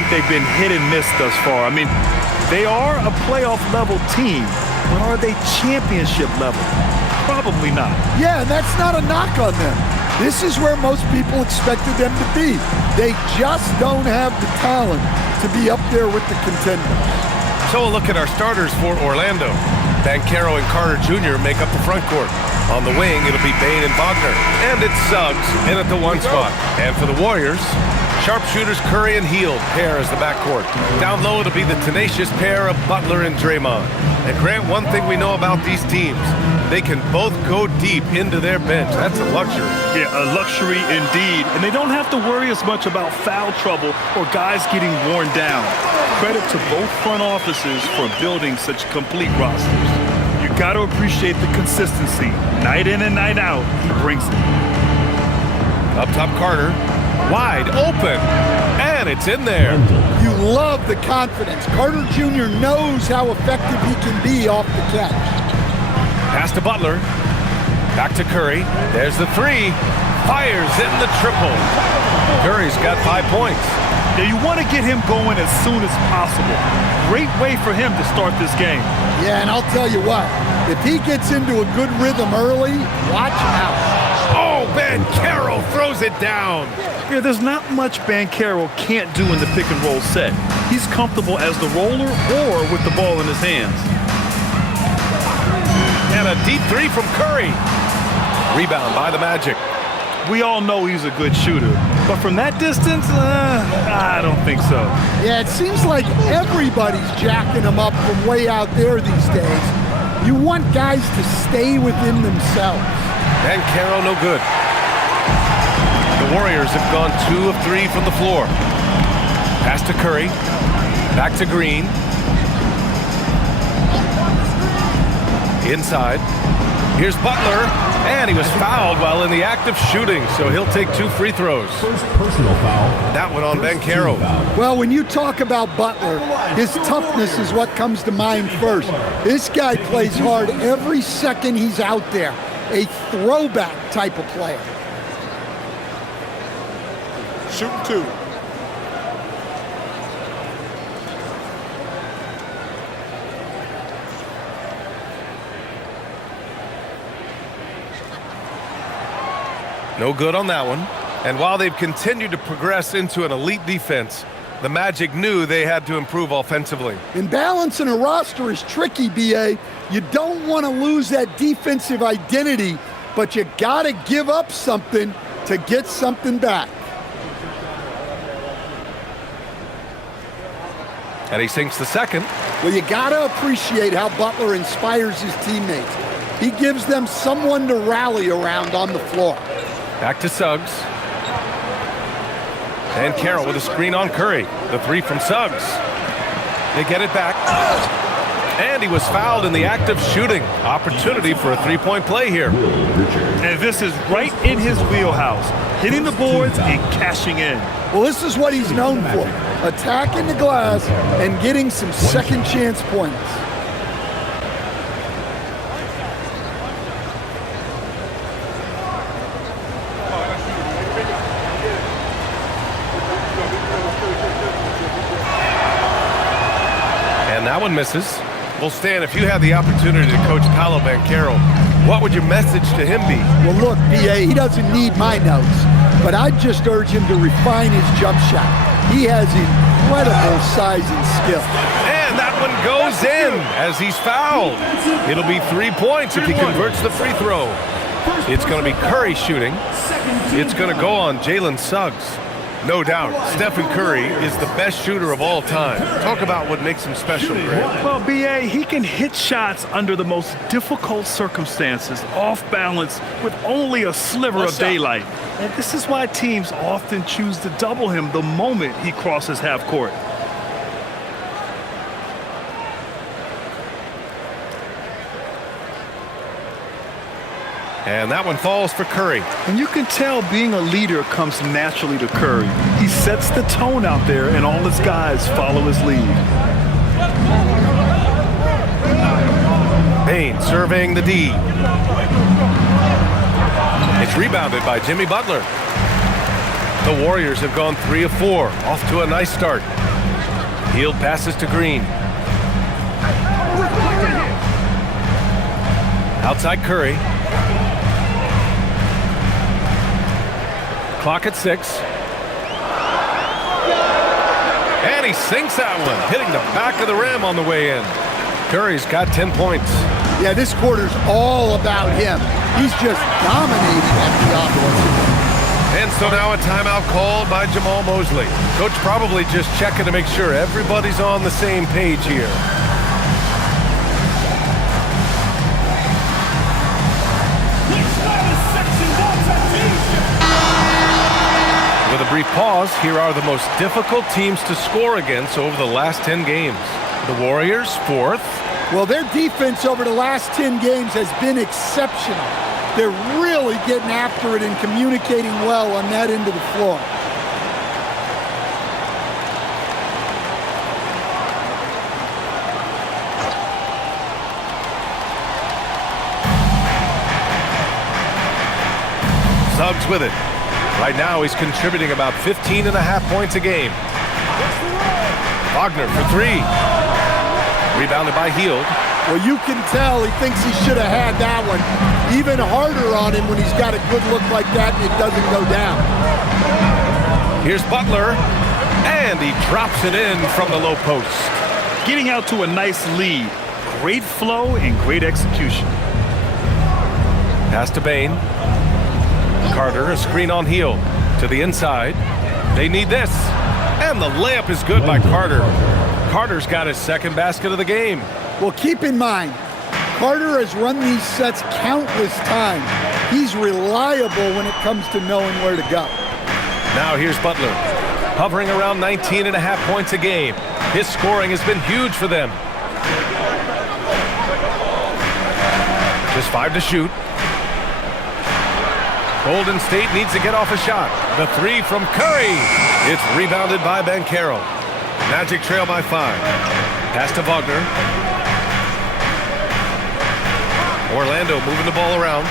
think they've been hit and miss thus far. I mean, they are a playoff-level team, but are they championship level? Probably not. Yeah, and that's not a knock on them. This is where most people expected them to be. They just don't have the talent to be up there with the contenders. So a look at our starters for Orlando. Banchero and Carter Jr. make up the front court. On the wing, it'll be Bane and Wagner. And it's Suggs in at the one spot. And for the Warriors, sharpshooters Curry and Hield pair as the backcourt. Down low, it'll be the tenacious pair of Butler and Draymond. And Grant, one thing we know about these teams, they can both go deep into their bench. That's a luxury. Yeah, a luxury indeed. And they don't have to worry as much about foul trouble or guys getting worn down. Credit to both front offices for building such complete rosters. You got to appreciate the consistency. Night in and night out, he brings it. Up top, Carter. Wide open. And it's in there. You love the confidence. Carter Jr. knows how effective he can be off the catch. Pass to Butler. Back to Curry. There's the three. Fires in the triple. Curry's got 5 points. Yeah, you want to get him going as soon as possible. Great way for him to start this game. Yeah, and I'll tell you what, if he gets into a good rhythm early, watch out. Oh, Banchero throws it down. Yeah, there's not much Banchero can't do in the pick and roll set. He's comfortable as the roller or with the ball in his hands. And a deep three from Curry. Rebound by the Magic. We all know he's a good shooter, but from that distance, I don't think so. Yeah, it seems like everybody's jacking him up from way out there these days. You want guys to stay within themselves. Banchero no good. The Warriors have gone 2 of 3 from the floor. Pass to Curry. Back to Green. Inside. Here's Butler. And he was fouled while in the act of shooting, so he'll take 2 free throws. First personal foul. That one on Banchero. Well, when you talk about Butler, his toughness is what comes to mind first. This guy plays hard every second he's out there. A throwback type of player. Shooting 2. No good on that one. And while they've continued to progress into an elite defense, the Magic knew they had to improve offensively. And balancing a roster is tricky, B.A. You don't want to lose that defensive identity, but you got to give up something to get something back. And he sinks the second. Well, you got to appreciate how Butler inspires his teammates. He gives them someone to rally around on the floor. Back to Suggs. And Carroll with a screen on Curry. The three from Suggs. They get it back. And he was fouled in the act of shooting. Opportunity for a three-point play here. And this is right in his wheelhouse. Hitting the boards and cashing in. Well, this is what he's known for. Attacking the glass and getting some second chance points. And that one misses. Well, Stan, if you had the opportunity to coach Paolo Banchero, what would your message to him be? Well, look, B.A., he doesn't need my notes, but I'd just urge him to refine his jump shot. He has incredible size and skill. And that one goes in as he's fouled. It'll be 3 points if he converts the free throw. It's going to be Curry shooting. It's going to go on Jalen Suggs. No doubt, Stephen Curry is the best shooter of all time. Talk about what makes him special, Grant. Well, B.A., he can hit shots under the most difficult circumstances, off balance, with only a sliver of daylight. And this is why teams often choose to double him the moment he crosses half court. And that one falls for Curry. And you can tell being a leader comes naturally to Curry. He sets the tone out there, and all his guys follow his lead. Payne surveying the D. It's rebounded by Jimmy Butler. The Warriors have gone 3 of 4, off to a nice start. Hield passes to Green. Outside Curry. Clock at 6. And he sinks that one, hitting the back of the rim on the way in. Curry's got 10 points. Yeah, this quarter's all about him. He's just dominating at the offensive. And so now a timeout called by Jamal Mosley. Coach probably just checking to make sure everybody's on the same page here. With a brief pause, here are the most difficult teams to score against over the last 10 games. The Warriors, 4th. Well, their defense over the last 10 games has been exceptional. They're really getting after it and communicating well on that end of the floor. Suggs with it. Right now, he's contributing about 15.5 points a game. Wagner for 3. Rebounded by Hield. Well, you can tell he thinks he should have had that one. Even harder on him when he's got a good look like that and it doesn't go down. Here's Butler, and he drops it in from the low post. Getting out to a nice lead. Great flow and great execution. Pass to Bane. Carter, a screen on Hield. To the inside. They need this. And the layup is good by Carter. Carter's got his second basket of the game. Well, keep in mind, Carter has run these sets countless times. He's reliable when it comes to knowing where to go. Now here's Butler, hovering around 19.5 points a game. His scoring has been huge for them. Just 5 to shoot. Golden State needs to get off a shot. The 3 from Curry. It's rebounded by Banchero. Magic trail by 5. Pass to Wagner. Orlando moving the ball around.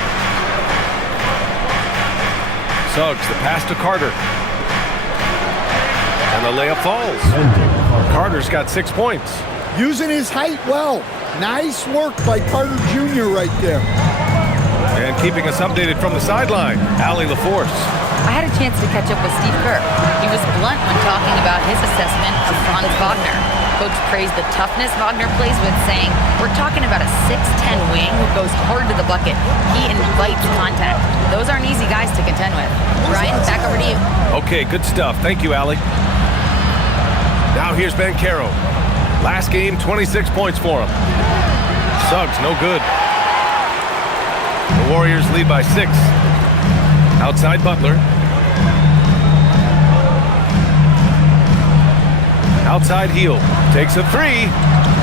Suggs, the pass to Carter. And the layup falls. Carter's got 6 points. Using his height well. Nice work by Carter Jr. right there. And keeping us updated from the sideline, Allie LaForce. I had a chance to catch up with Steve Kerr. He was blunt when talking about his assessment of Franz Wagner. Coach praised the toughness Wagner plays with, saying, "We're talking about a 6'10" wing who goes hard to the bucket. He invites contact. Those aren't easy guys to contend with." Ryan, back over to you. Okay, good stuff. Thank you, Allie. Now here's Banchero. Last game, 26 points for him. Suggs, no good. The Warriors lead by 6. Outside Butler. Outside Hield. Takes a 3.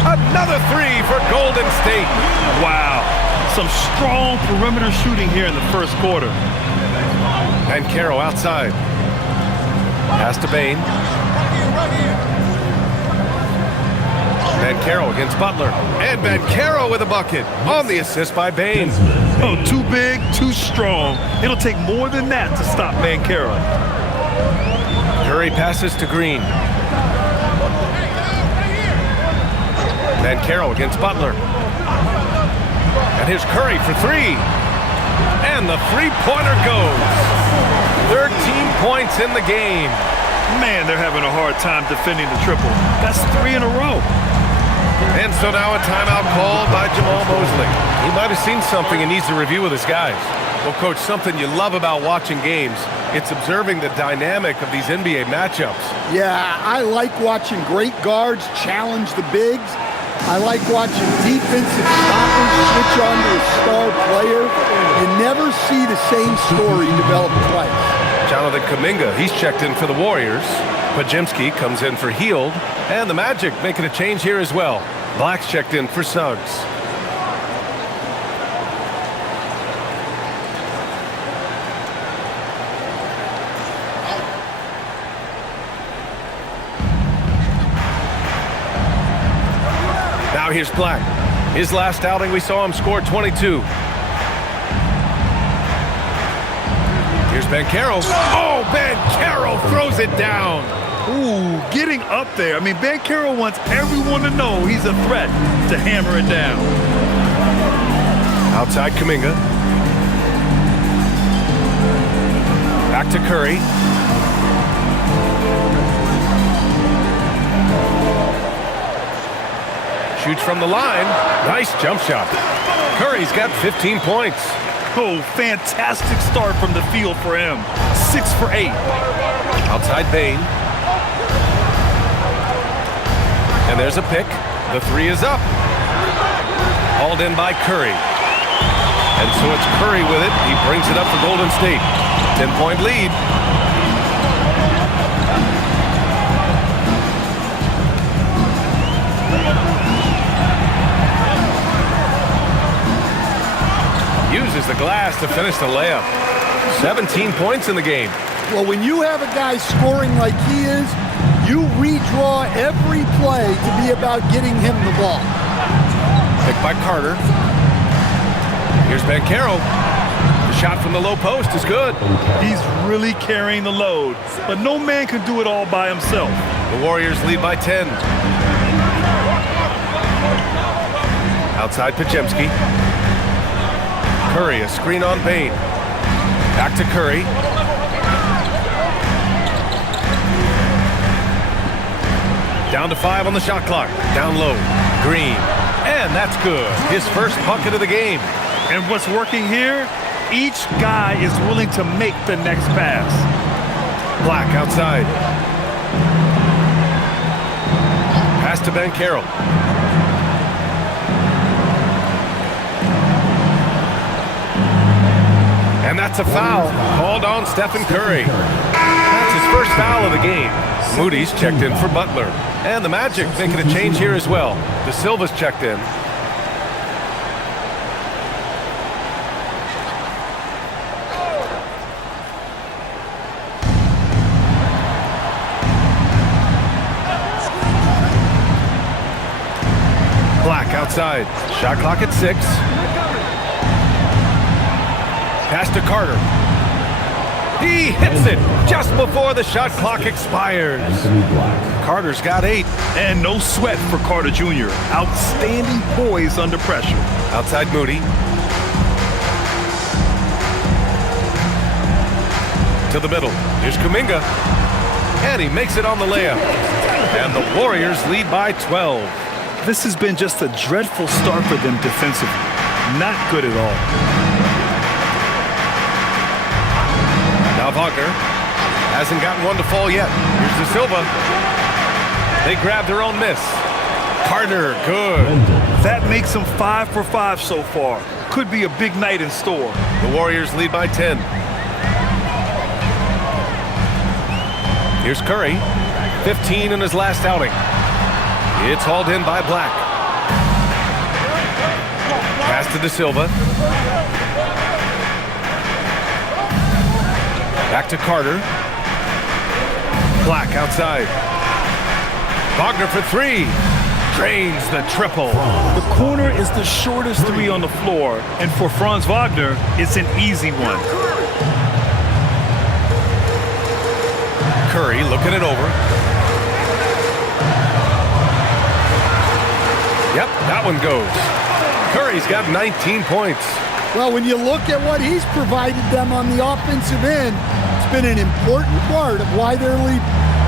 Another 3 for Golden State. Wow. Some strong perimeter shooting here in the first quarter. Banchero outside. Pass to Bane. Banchero against Butler. And Banchero with a bucket on the assist by Bane. Oh, too big, too strong. It'll take more than that to stop Banchero. Curry passes to Green. Banchero against Butler. And here's Curry for 3. And the three-pointer goes. 13 points in the game. Man, they're having a hard time defending the triple. That's 3 in a row. And so now a timeout called by Jamal Mosley. He might have seen something and needs to review with his guys. Well, Coach, something you love about watching games, it's observing the dynamic of these NBA matchups. Yeah, I like watching great guards challenge the bigs. I like watching defensive stoppers switch on to a star player. You never see the same story develop twice. Jonathan Kuminga, he's checked in for the Warriors. Pajimski comes in for Hield. And the Magic making a change here as well. Black's checked in for Suggs. Now here's Black. His last outing, we saw him score 22. Here's Banchero. Oh, Banchero throws it down. Ooh, getting up there. I mean, Banchero wants everyone to know he's a threat to hammer it down. Outside Kuminga. Back to Curry. Shoots from the line. Nice jump shot. Curry's got 15 points. Oh, fantastic start from the field for him. 6 for 8. Outside Bane. And there's a pick. The three is up. Hauled in by Curry. And so it's Curry with it. He brings it up for Golden State. 10-point lead. Uses the glass to finish the layup. 17 points in the game. Well, when you have a guy scoring like he is, you redraw every play to be about getting him the ball. Picked by Carter. Here's Banchero. The shot from the low post is good. He's really carrying the load, but no man can do it all by himself. The Warriors lead by 10. Outside Podziemski. Curry, a screen on Bane. Back to Curry. Down to 5 on the shot clock. Down low. Green. And that's good. His first bucket of the game. And what's working here? Each guy is willing to make the next pass. Black outside. Pass to Banchero. And that's a foul called on Stephen Curry. That's his first foul of the game. Moody's checked in for Butler. And the Magic making a change here as well. De Silva's checked in. Black outside. Shot clock at 6. Pass to Carter. He hits it just before the shot clock expires. Carter's got 8. And no sweat for Carter Jr. Outstanding poise under pressure. Outside Moody. To the middle. Here's Kuminga. And he makes it on the layup. And the Warriors lead by 12. This has been just a dreadful start for them defensively. Not good at all. Now Wagner hasn't gotten one to fall yet. Here's De Silva. They grab their own miss. Carter, good. That makes them 5 for 5 so far. Could be a big night in store. The Warriors lead by 10. Here's Curry. 15 in his last outing. It's hauled in by Black. Pass to De Silva. Back to Carter. Black outside. Wagner for 3. Drains the triple. The corner is the shortest 3 on the floor, and for Franz Wagner, it's an easy one. Curry looking it over. Yep, that one goes. Curry's got 19 points. Well, when you look at what he's provided them on the offensive end, it's been an important part of why they're leading.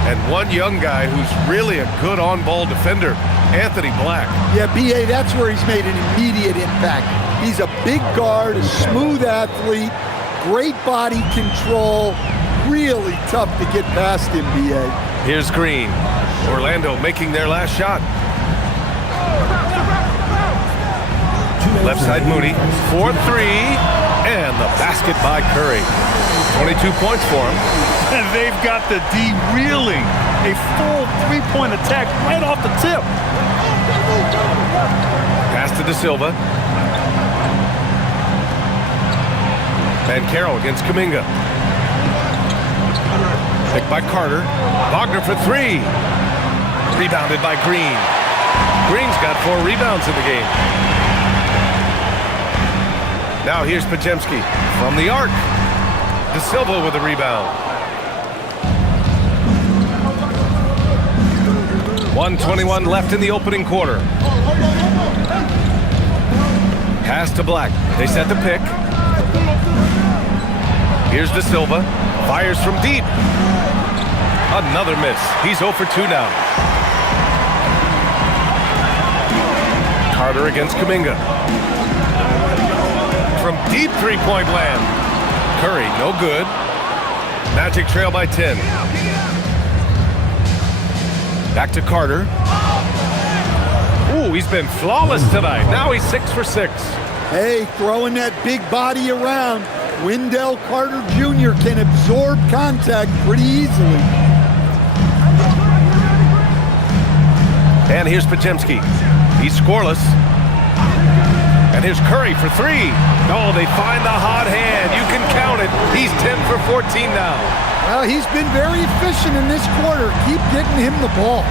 And one young guy who's really a good on-ball defender, Anthony Black. Yeah, B.A., that's where he's made an immediate impact. He's a big guard, a smooth athlete, great body control, really tough to get past him, B.A. Here's Green. Orlando making their last shot. Left side Moody, 4-3, and the basket by Curry. 22 points for him. And they've got the D reeling. A full 3-point attack right off the tip. Pass to De Silva. Banchero against Kuminga. Picked by Carter. Wagner for 3. Rebounded by Green. Green's got 4 rebounds in the game. Now here's Podziemski from the arc. De Silva with a rebound. 1:21 left in the opening quarter. Pass to Black. They set the pick. Here's De Silva. Fires from deep. Another miss. He's 0 for 2 now. Carter against Kuminga. From deep three-point land. Curry, no good. Magic trail by 10. Back to Carter. Ooh, he's been flawless tonight. Now he's 6 for 6. Hey, throwing that big body around. Wendell Carter Jr. can absorb contact pretty easily. And here's Podziemski. He's scoreless. And here's Curry for 3. Oh, they find the hot hand. You can count it. He's 10 for 14 now. Well, he's been very efficient in this quarter. Keep getting him the ball.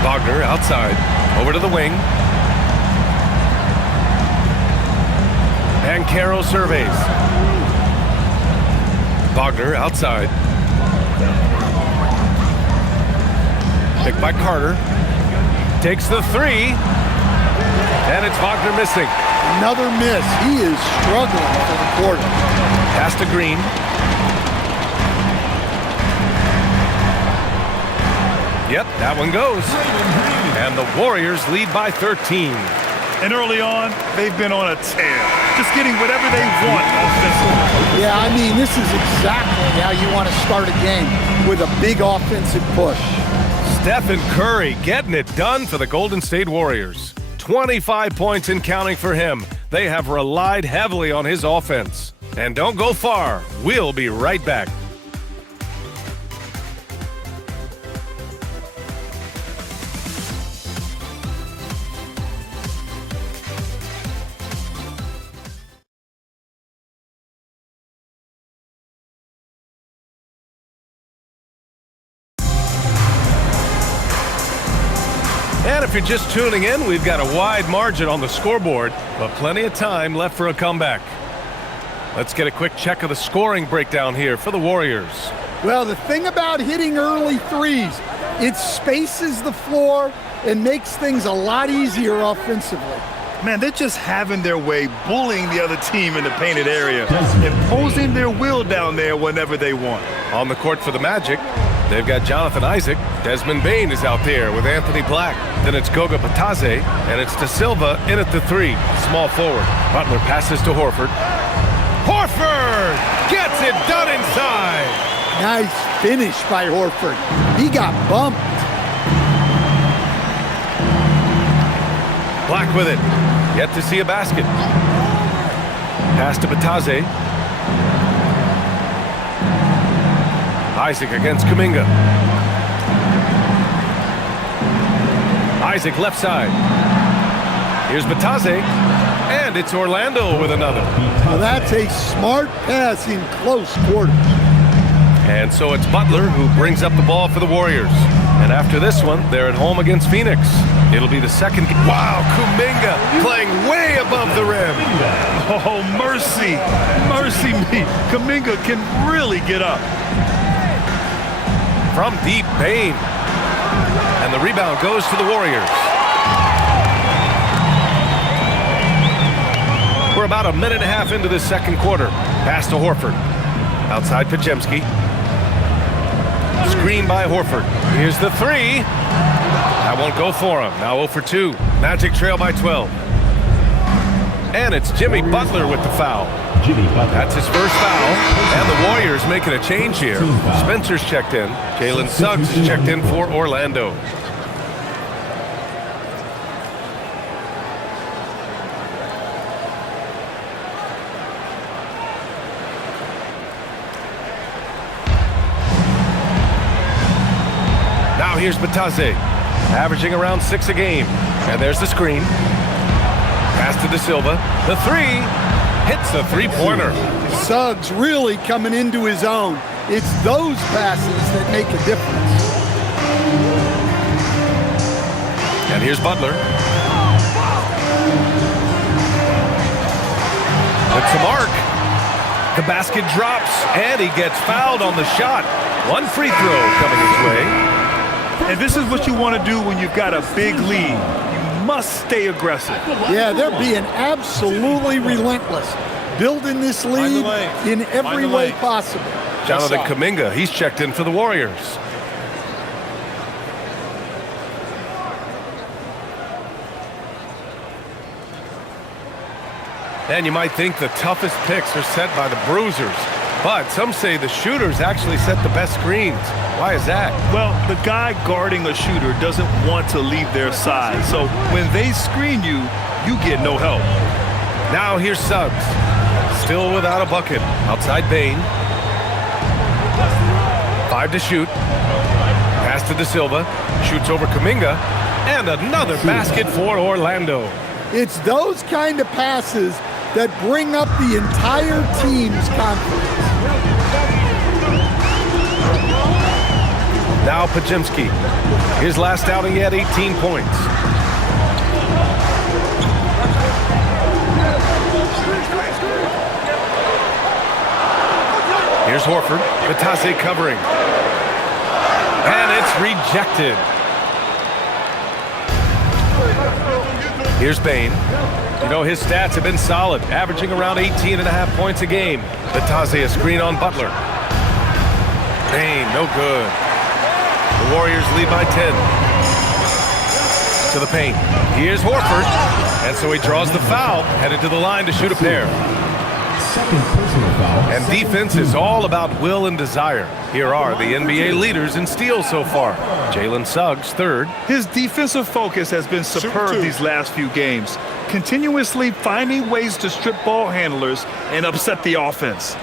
Wagner outside. Over to the wing. And Caro surveys. Wagner outside. Picked by Carter. Takes the 3. And it's Wagner missing. Another miss. He is struggling for the quarter. Pass to Green. Yep, that one goes. And the Warriors lead by 13. And early on, they've been on a tear. Just getting whatever they want offensively. Yeah, I mean, this is exactly how you want to start a game, with a big offensive push. Stephen Curry getting it done for the Golden State Warriors. 25 points and counting for him. They have relied heavily on his offense. And don't go far. We'll be right back. And if you're just tuning in, we've got a wide margin on the scoreboard, but plenty of time left for a comeback. Let's get a quick check of the scoring breakdown here for the Warriors. Well, the thing about hitting early threes, it spaces the floor and makes things a lot easier offensively. Man, they're just having their way, bullying the other team in the painted area, imposing their will down there whenever they want. On the court for the Magic, they've got Jonathan Isaac. Desmond Bane is out there with Anthony Black. Then it's Goga Bitadze, and it's De Silva in at the 3. Small forward. Butler passes to Horford. Horford gets it done inside. Nice finish by Horford. He got bumped. Black with it. Yet to see a basket. Pass to Bitadze. Isaac against Kuminga. Isaac left side. Here's Bitadze. And it's Orlando with another. Well, that's a smart pass in close quarters. And so it's Butler who brings up the ball for the Warriors. And after this one, they're at home against Phoenix. It'll be the second. Wow, Kuminga playing way above the rim. Oh, mercy. Mercy me. Kuminga can really get up. From deep, Bane. And the rebound goes to the Warriors. We're about a minute and a half into this second quarter. Pass to Horford. Outside Podziemski. Screen by Horford. Here's the 3. That won't go for him. Now 0 for 2. Magic trail by 12. And it's Jimmy Butler with the foul. That's his first foul. And the Warriors making a change here. Spencer's checked in. Jalen Suggs is checked in for Orlando. Now here's Bitadze, averaging around 6 a game. And there's the screen. Pass to De Silva. The 3 hits the three-pointer. Suggs really coming into his own. It's those passes that make a difference. And here's Butler. It's the mark. The basket drops, and he gets fouled on the shot. One free throw coming his way. And this is what you want to do when you've got a big lead. You must stay aggressive. Yeah, they're being absolutely relentless, building this lead in every way possible. Jonathan Kuminga, he's checked in for the Warriors. And you might think the toughest picks are set by the bruisers, but some say the shooters actually set the best screens. Why is that? Well, the guy guarding a shooter doesn't want to leave their side, so when they screen you, you get no help. Now here's Suggs, still without a bucket. Outside Bane. 5 to shoot. Pass to De Silva. Shoots over Kuminga. And another basket for Orlando. It's those kind of passes that bring up the entire team's confidence. Now Podziemski. His last outing, he had 18 points. Here's Horford. Vitesse covering. And it's rejected. Here's Bane. You know, his stats have been solid, averaging around 18.5 points a game. Vitesse a screen on Butler. Bane, no good. The Warriors lead by 10. To the paint. Here's Horford. And so he draws the foul, headed to the line to shoot a pair. Second personal foul. And defense is all about will and desire. Here are the NBA leaders in steals so far. Jalen Suggs, third. His defensive focus has been superb these last few games, continuously finding ways to strip ball handlers and upset the offense.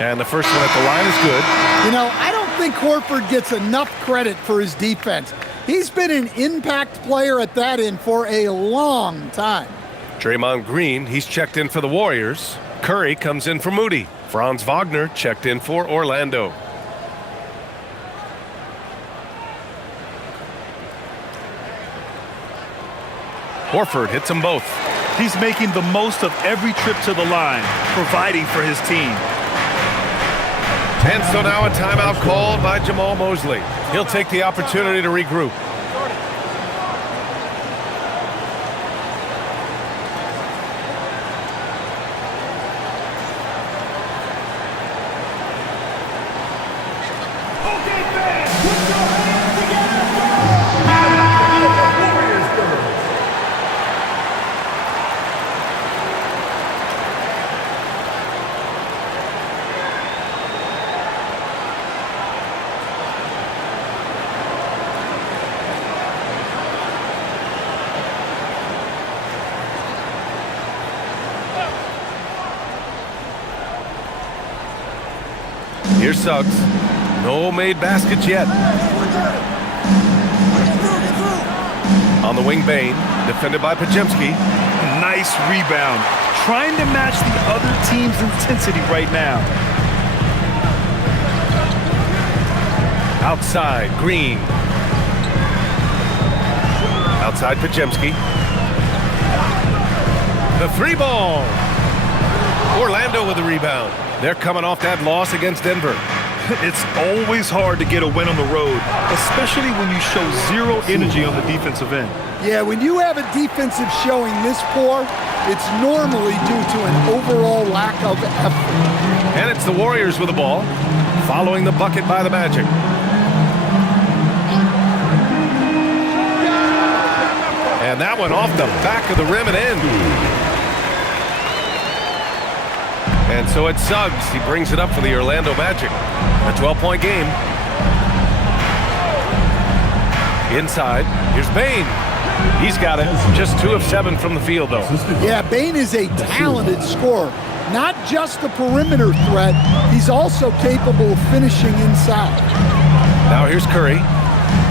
And the first one at the line is good. You know, I don't think Horford gets enough credit for his defense. He's been an impact player at that end for a long time. Draymond Green, he's checked in for the Warriors. Curry comes in for Moody. Franz Wagner checked in for Orlando. Horford hits them both. He's making the most of every trip to the line, providing for his team. And so now a timeout called by Jamal Mosley. He'll take the opportunity to regroup. Here's Suggs. No made baskets yet. On the wing, Bane. Defended by Podziemski. Nice rebound. Trying to match the other team's intensity right now. Outside, Green. Outside, Podziemski. The three ball. Orlando with the rebound. They're coming off that loss against Denver. It's always hard to get a win on the road, especially when you show zero energy on the defensive end. Yeah, when you have a defensive showing this poor, it's normally due to an overall lack of effort. And it's the Warriors with the ball, following the bucket by the Magic. And that one off the back of the rim and in. And so it's Suggs. He brings it up for the Orlando Magic. A 12-point game. Inside. Here's Bane. He's got it. Just 2 of 7 from the field, though. Yeah, Bane is a talented scorer. Not just a perimeter threat, he's also capable of finishing inside. Now here's Curry.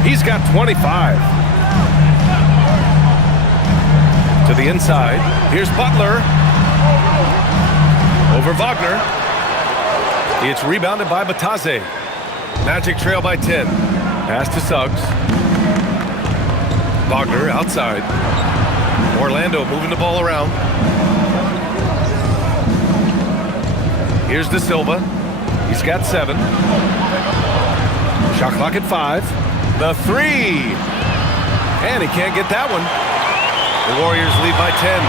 He's got 25. To the inside. Here's Butler. Over Wagner. It's rebounded by Batase. Magic trail by 10. Pass to Suggs. Wagner outside. Orlando moving the ball around. Here's De Silva. He's got 7. Shot clock at 5. The 3. And he can't get that one. The Warriors lead by 10.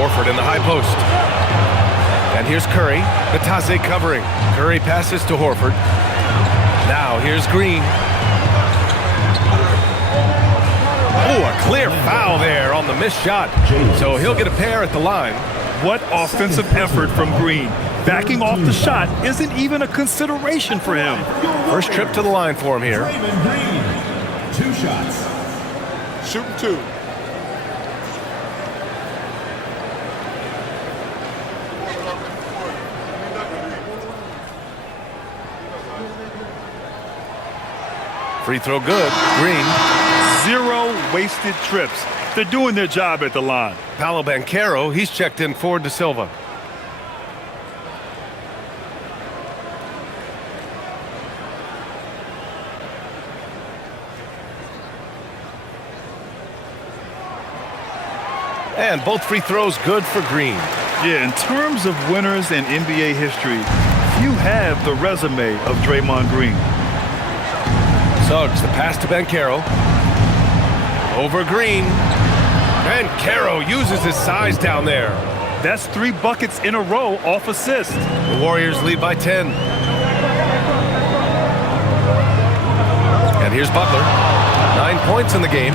Horford in the high post. And here's Curry. Batase covering. Curry passes to Horford. Now here's Green. Oh, a clear foul there on the missed shot. So he'll get a pair at the line. What offensive effort from Green. Backing off the shot isn't even a consideration for him. First trip to the line for him here. Draymond Green. 2 shots. Shooting 2. Free throw good. Green. 0 wasted trips. They're doing their job at the line. Paolo Banchero, he's checked in for De Silva. And both free throws good for Green. Yeah, in terms of winners in NBA history, few have the resume of Draymond Green. Suggs, the pass to Banchero. Over Green. Banchero uses his size down there. That's 3 buckets in a row off assist. The Warriors lead by 10. And here's Butler. 9 points in the game.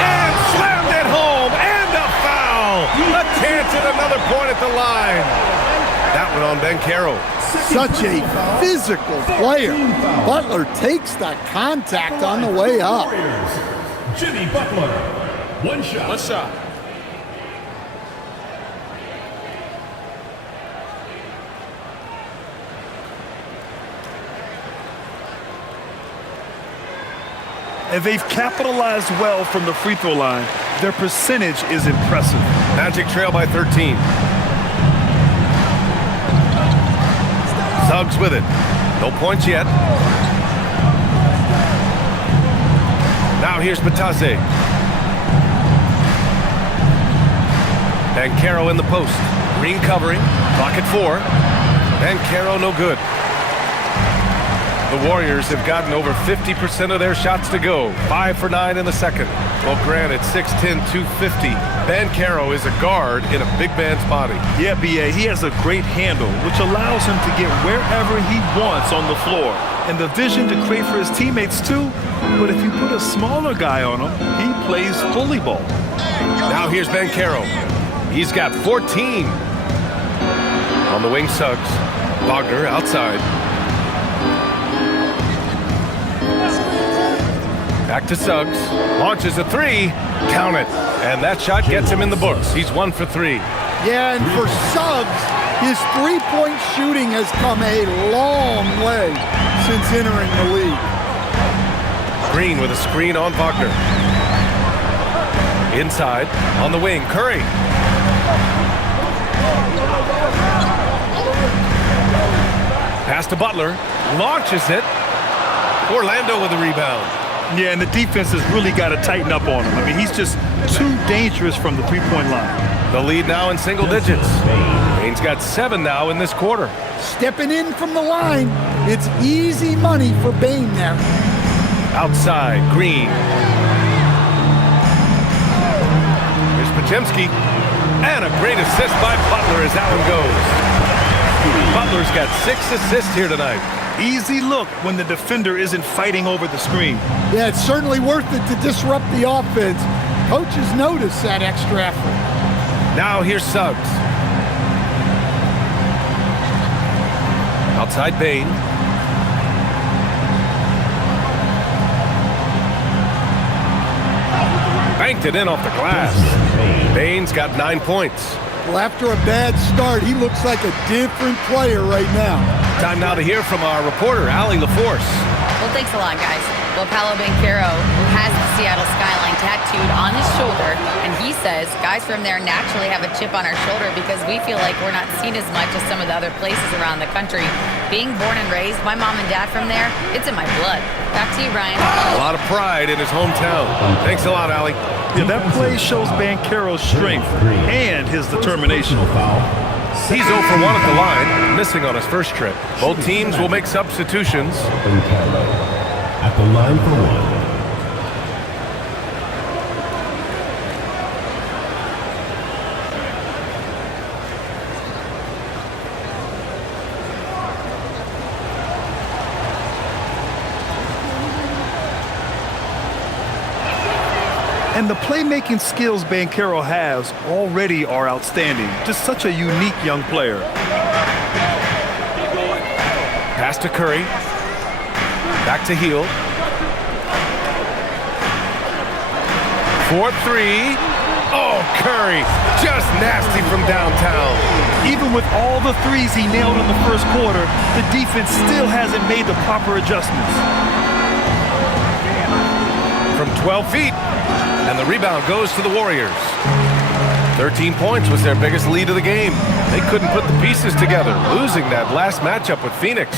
And slammed it home. And a foul. A chance at another point at the line. That one on Banchero. Such a physical player. Butler takes the contact on the way up. Warriors. Jimmy Butler. 1 shot. 1 shot. And they've capitalized well from the free throw line. Their percentage is impressive. Magic trail by 13. Suggs with it. No points yet. Now here's Batase. Banchero in the post. Green covering. Clock at 4. Banchero no good. The Warriors have gotten over 50% of their shots to go. 5 for 9 in the second. Well, granted, 6'10", 250. Banchero is a guard in a big man's body. Yeah, B.A., he has a great handle, which allows him to get wherever he wants on the floor. And the vision to create for his teammates, too. But if you put a smaller guy on him, he plays bully ball. Now here's Banchero. He's got 14. On the wing, Suggs. Wagner outside. Back to Suggs. Launches a 3. Count it. And that shot gets him in the books. He's 1 for 3. Yeah, and for Suggs, his 3-point shooting has come a long way since entering the league. Green with a screen on Wagner. Inside, on the wing, Curry. Pass to Butler. Launches it. Orlando with the rebound. Yeah, and the defense has really got to tighten up on him. I mean, he's just too dangerous from the three-point line. The lead now in single digits. Bane's got 7 now in this quarter. Stepping in from the line, it's easy money for Bane there. Outside, Green. Here's Podziemski. And a great assist by Butler as that one goes. Butler's got 6 assists here tonight. Easy look when the defender isn't fighting over the screen. Yeah, it's certainly worth it to disrupt the offense. Coaches notice that extra effort. Now here's Suggs. Outside Bane. Banked it in off the glass. Bane's got 9 points. Well, after a bad start, he looks like a different player right now. Time now to hear from our reporter, Allie LaForce. Well, thanks a lot, guys. Well, Paolo Banchero, who has the Seattle skyline tattooed on his shoulder, and he says guys from there naturally have a chip on our shoulder because we feel like we're not seen as much as some of the other places around the country. Being born and raised, my mom and dad from there, it's in my blood. Back to you, Brian. A lot of pride in his hometown. Thanks a lot, Allie. Yeah, that play shows Banchero's strength and his determination. He's 0 for 1 at the line, missing on his first trip. Both teams will make substitutions. At the line for one. And the playmaking skills Banchero has already are outstanding. Just such a unique young player. Pass to Curry. Back to Hield. 4-3. Oh, Curry. Just nasty from downtown. Even with all the threes he nailed in the first quarter, the defense still hasn't made the proper adjustments. From 12 feet. And the rebound goes to the Warriors. 13 points was their biggest lead of the game. They couldn't put the pieces together, losing that last matchup with Phoenix.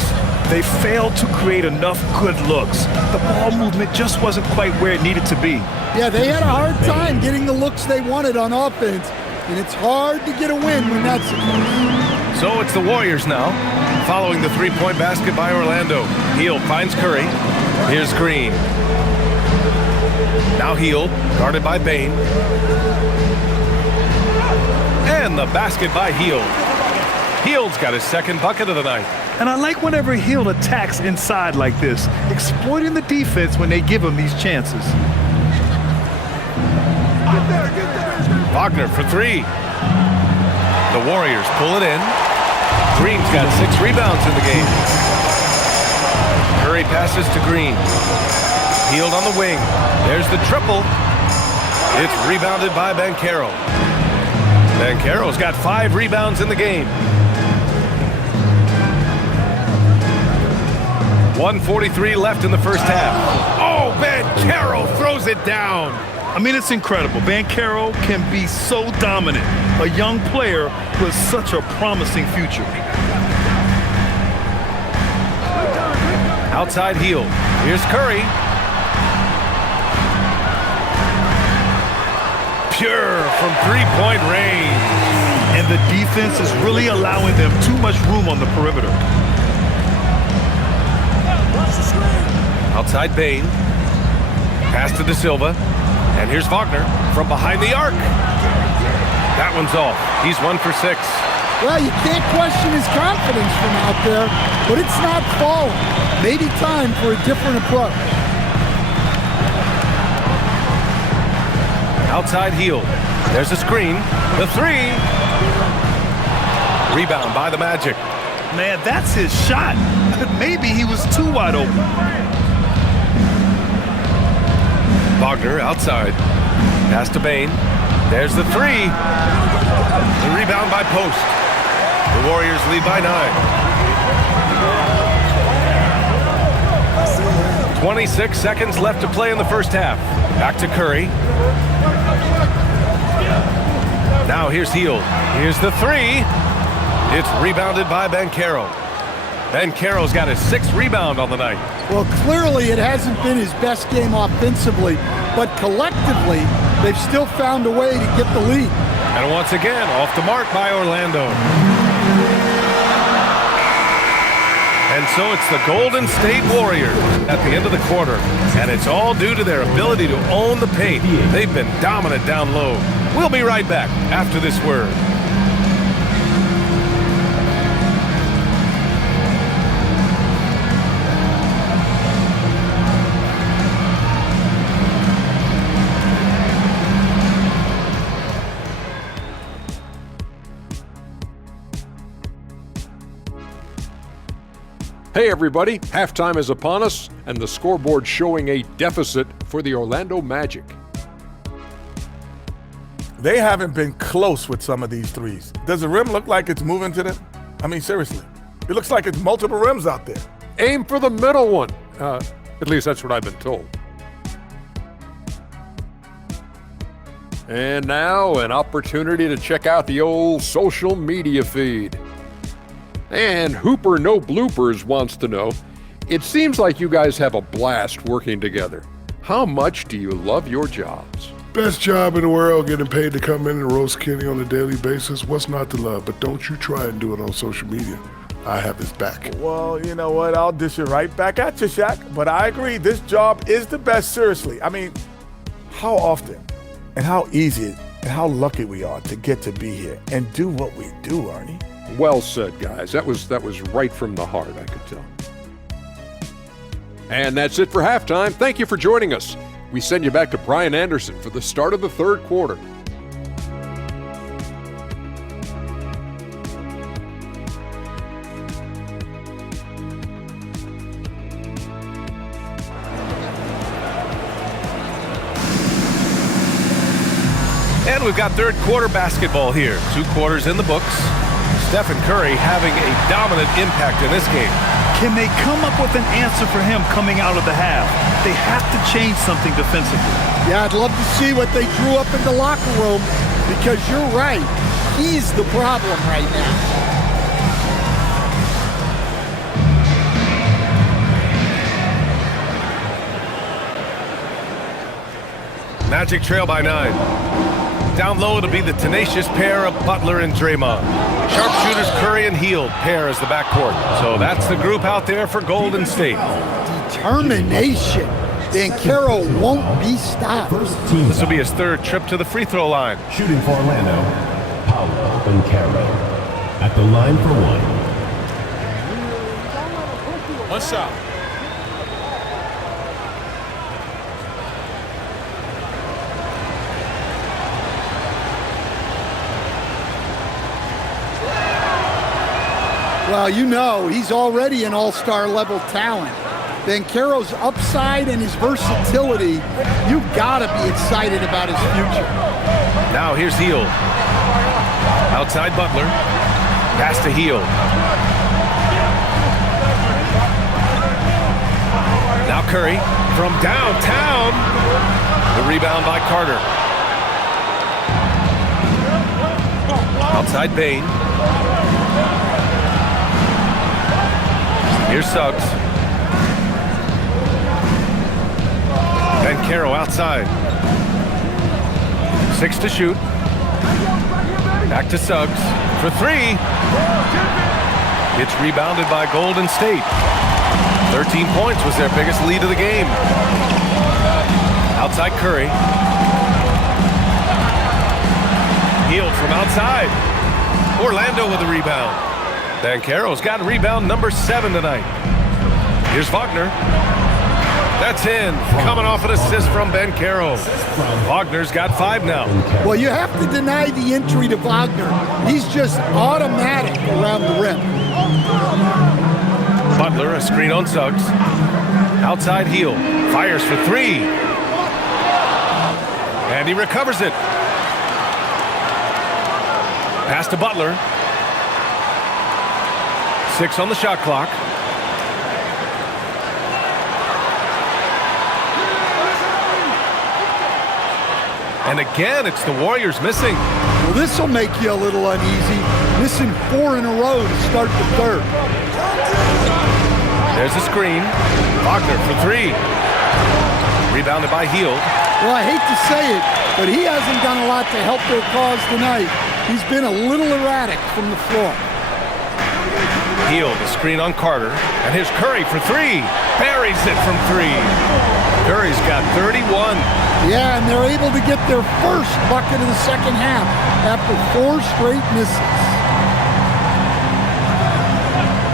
They failed to create enough good looks. The ball movement just wasn't quite where it needed to be. Yeah, they had a hard time getting the looks they wanted on offense, and it's hard to get a win when that's the case. So it's the Warriors now, following the three-point basket by Orlando. Hield finds Curry. Here's Green. Now Hield, guarded by Bane. And the basket by Hield. Hield's got his second bucket of the night. And I like whenever Hield attacks inside like this, exploiting the defense when they give him these chances. Wagner for three. The Warriors pull it in. Green's got 6 rebounds in the game. Curry passes to Green. Hield on the wing. There's the triple. It's rebounded by Banchero. Banchero's got 5 rebounds in the game. 1:43 left in the first half. Oh, Banchero throws it down. I mean, it's incredible. Banchero can be so dominant. A young player with such a promising future. Outside Hield. Here's Curry. Pure from three-point range. And the defense is really allowing them too much room on the perimeter. Outside Bane. Pass to De Silva. And here's Wagner from behind the arc. That one's off. He's 1 for 6. Well, you can't question his confidence from out there, but it's not falling. Maybe time for a different approach. Outside Hield. There's a screen. The three. Rebound by the Magic. Man, that's his shot. Maybe he was too wide open. Wagner outside. Pass to Bane. There's the three. The rebound by Post. The Warriors lead by 9. 26 seconds left to play in the first half. Back to Curry. Now here's Hield. Here's the three. It's rebounded by Banchero. Banchero's got his 6th rebound on the night. Well, clearly it hasn't been his best game offensively, but collectively, they've still found a way to get the lead. And once again, off the mark by Orlando. And so it's the Golden State Warriors at the end of the quarter. And it's all due to their ability to own the paint. They've been dominant down low. We'll be right back after this word. Hey everybody, halftime is upon us and the scoreboard showing a deficit for the Orlando Magic. They haven't been close with some of these threes. Does the rim look like it's moving to them? I mean, seriously. It looks like it's multiple rims out there. Aim for the middle one. At least that's what I've been told. And now an opportunity to check out the old social media feed. And Hooper No Bloopers wants to know, it seems like you guys have a blast working together. How much do you love your jobs? Best job in the world, getting paid to come in and roast Kenny on a daily basis. What's not to love? But don't you try and do it on social media. I have his back. Well, you know what? I'll dish it right back at you, Shaq. But I agree, this job is the best, seriously. I mean, how often and how easy and how lucky we are to get to be here and do what we do, Arnie. Well said, guys. That was right from the heart, I could tell. And that's it for halftime. Thank you for joining us. We send you back to Brian Anderson for the start of the third quarter. And we've got third quarter basketball here. 2 quarters in the books. Stephen Curry having a dominant impact in this game. Can they come up with an answer for him coming out of the half? They have to change something defensively. Yeah, I'd love to see what they drew up in the locker room, because you're right. He's the problem right now. Magic trail by 9. Down low, it'll be the tenacious pair of Butler and Draymond. Sharpshooters Curry and Hield pair as the backcourt. So that's the group out there for Golden State. Determination. Banchero won't be stopped. This will be his third trip to the free throw line. Shooting for Orlando, Paolo Banchero. At the line for 1. One shot. Well, you know, he's already an all-star level talent. Banchero's upside and his versatility, you've got to be excited about his future. Now here's Hield. Outside Butler. Pass to Hield. Now Curry from downtown. The rebound by Carter. Outside Bane. Here's Suggs. Banchero outside. 6 to shoot. Back to Suggs for 3. It's rebounded by Golden State. 13 points was their biggest lead of the game. Outside Curry. Hield from outside. Orlando with a rebound. Banchero's got rebound number 7 tonight. Here's Wagner. That's in. Coming off an assist from Banchero. Wagner's got 5 now. Well, you have to deny the entry to Wagner. He's just automatic around the rim. Butler, a screen on Suggs. Outside Hield. Fires for 3. And he recovers it. Pass to Butler. 6 on the shot clock. And again, it's the Warriors missing. Well, this will make you a little uneasy. Missing 4 in a row to start the third. There's a screen. Wagner for 3. Rebounded by Hield. Well, I hate to say it, but he hasn't done a lot to help their cause tonight. He's been a little erratic from the floor. Hield, a screen on Carter. And here's Curry for 3. Buries it from 3. Curry's got 31. Yeah, and they're able to get their first bucket of the second half after 4 straight misses.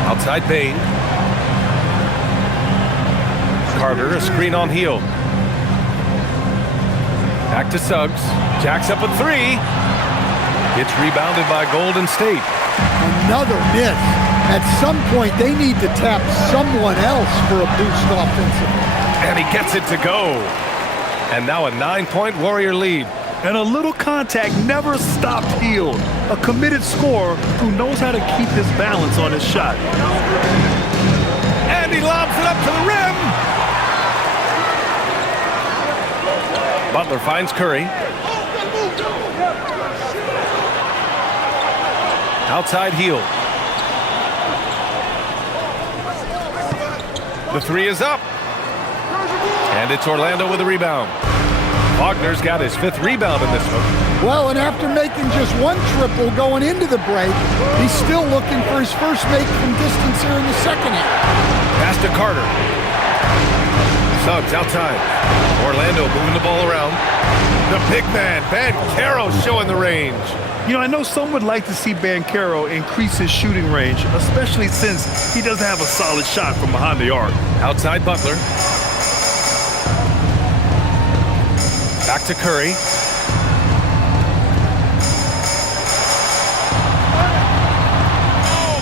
Outside Bane. Carter, a screen on Hield. Back to Suggs. Jacks up a 3. It's rebounded by Golden State. Another miss. At some point, they need to tap someone else for a boost offensively. And he gets it to go. And now a 9-point Warrior lead. And a little contact never stopped Hield. A committed scorer who knows how to keep his balance on his shot. And he lobs it up to the rim. Butler finds Curry. Outside heel. The three is up. And it's Orlando with a rebound. Wagner's got his 5th rebound in this one. Well, and after making just 1 triple going into the break, he's still looking for his first make from distance here in the second half. Pass to Carter. Suggs outside. Orlando moving the ball around. The big man, Banchero, showing the range. You know, I know some would like to see Banchero increase his shooting range, especially since he doesn't have a solid shot from behind the arc. Outside Butler. Back to Curry.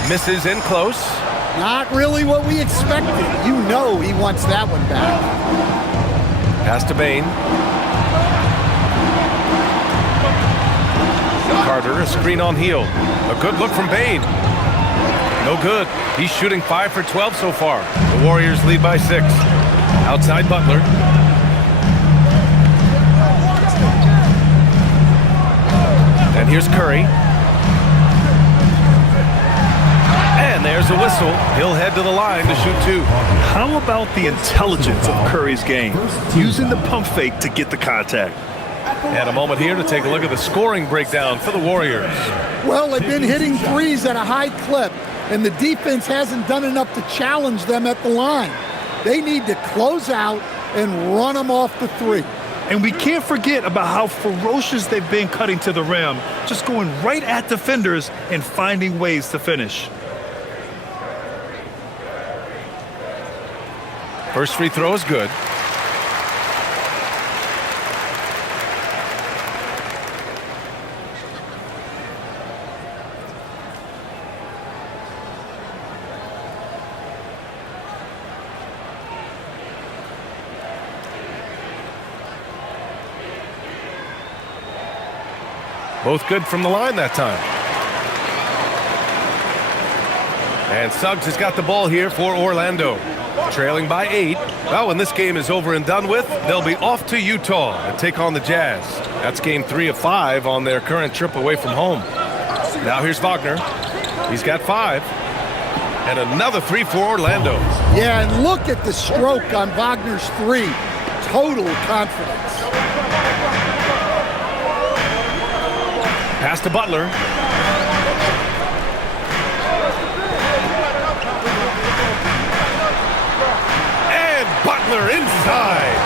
Misses in close. Not really what we expected. You know he wants that one back. Pass to Bane. Carter, a screen on heel. A good look from Bane. No good. He's shooting 5 for 12 so far. The Warriors lead by 6. Outside Butler. And here's Curry. And there's a whistle. He'll head to the line to shoot 2. How about the intelligence of Curry's game? Using the pump fake to get the contact. And a moment here to take a look at the scoring breakdown for the Warriors. Well, they've been hitting threes at a high clip, and the defense hasn't done enough to challenge them at the line. They need to close out and run them off the 3. And we can't forget about how ferocious they've been cutting to the rim, just going right at defenders and finding ways to finish. First free throw is good. Both good from the line that time. And Suggs has got the ball here for Orlando. Trailing by 8. Well, when this game is over and done with, they'll be off to Utah and take on the Jazz. That's game 3 of 5 on their current trip away from home. Now here's Wagner. He's got 5. And another 3 for Orlando. Yeah, and look at the stroke on Wagner's 3. Total confidence. Pass to Butler. And Butler inside.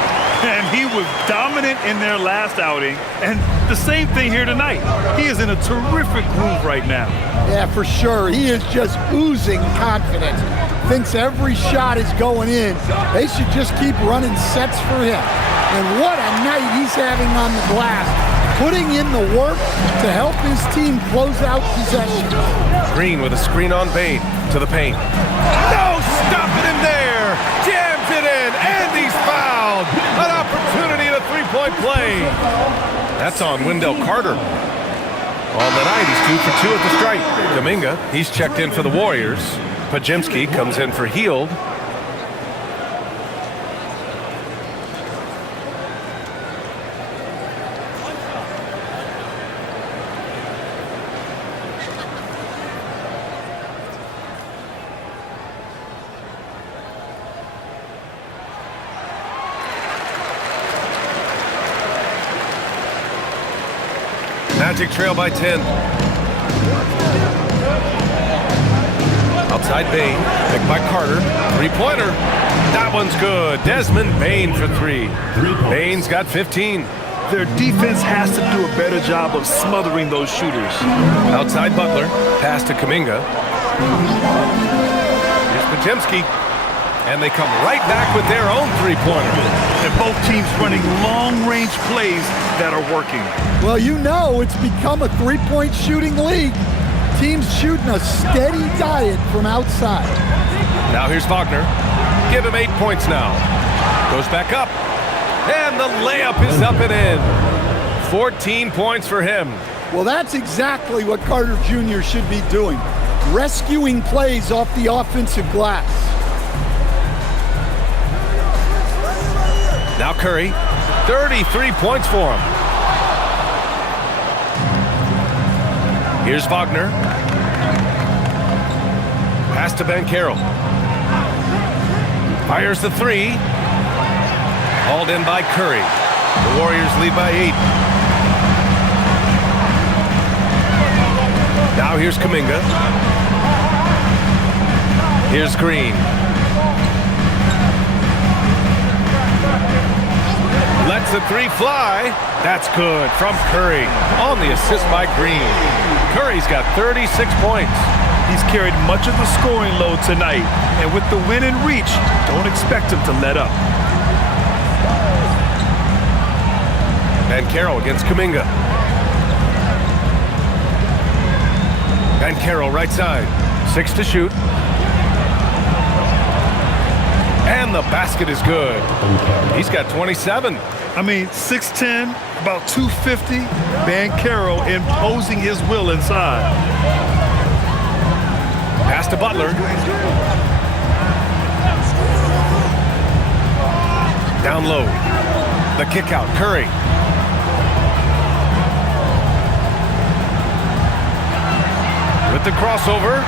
And he was dominant in their last outing. And the same thing here tonight. He is in a terrific groove right now. Yeah, for sure. He is just oozing confidence. Thinks every shot is going in. They should just keep running sets for him. And what a night he's having on the glass. Putting in the work to help his team close out possession. Green with a screen on Bane to the paint. No, stopping him there. Jams it in, and he's fouled. An opportunity at a 3-point play. That's on Wendell Carter. On the night, he's 2 for 2 at the stripe. Kuminga, he's checked in for the Warriors. Pajemski comes in for Hield. Magic trail by 10. Outside Bane, picked by Carter. 3-pointer. That one's good. Desmond Bane for 3. Bane's got 15. Their defense has to do a better job of smothering those shooters. Outside Butler, pass to Kuminga. Here's Pajemski. And they come right back with their own 3-pointer. And both teams running long-range plays that are working. Well, you know it's become a 3-point shooting league. Teams shooting a steady diet from outside. Now here's Wagner. Give him 8 points now. Goes back up. And the layup is up and in. 14 points for him. Well, that's exactly what Carter Jr. should be doing. Rescuing plays off the offensive glass. Now Curry. 33 points for him. Here's Wagner. Pass to Banchero. Fires the three. Hauled in by Curry. The Warriors lead by 8. Now here's Kuminga. Here's Green. Lets the three fly. That's good from Curry on the assist by Green. Curry's got 36 points. He's carried much of the scoring load tonight, and with the win in reach, don't expect him to let up. Banchero against Kuminga. Banchero right side. 6 to shoot. And the basket is good. He's got 27. I mean, 6'10", about 250. Banchero imposing his will inside. Pass to Butler. Down low. The kick out. Curry. With the crossover.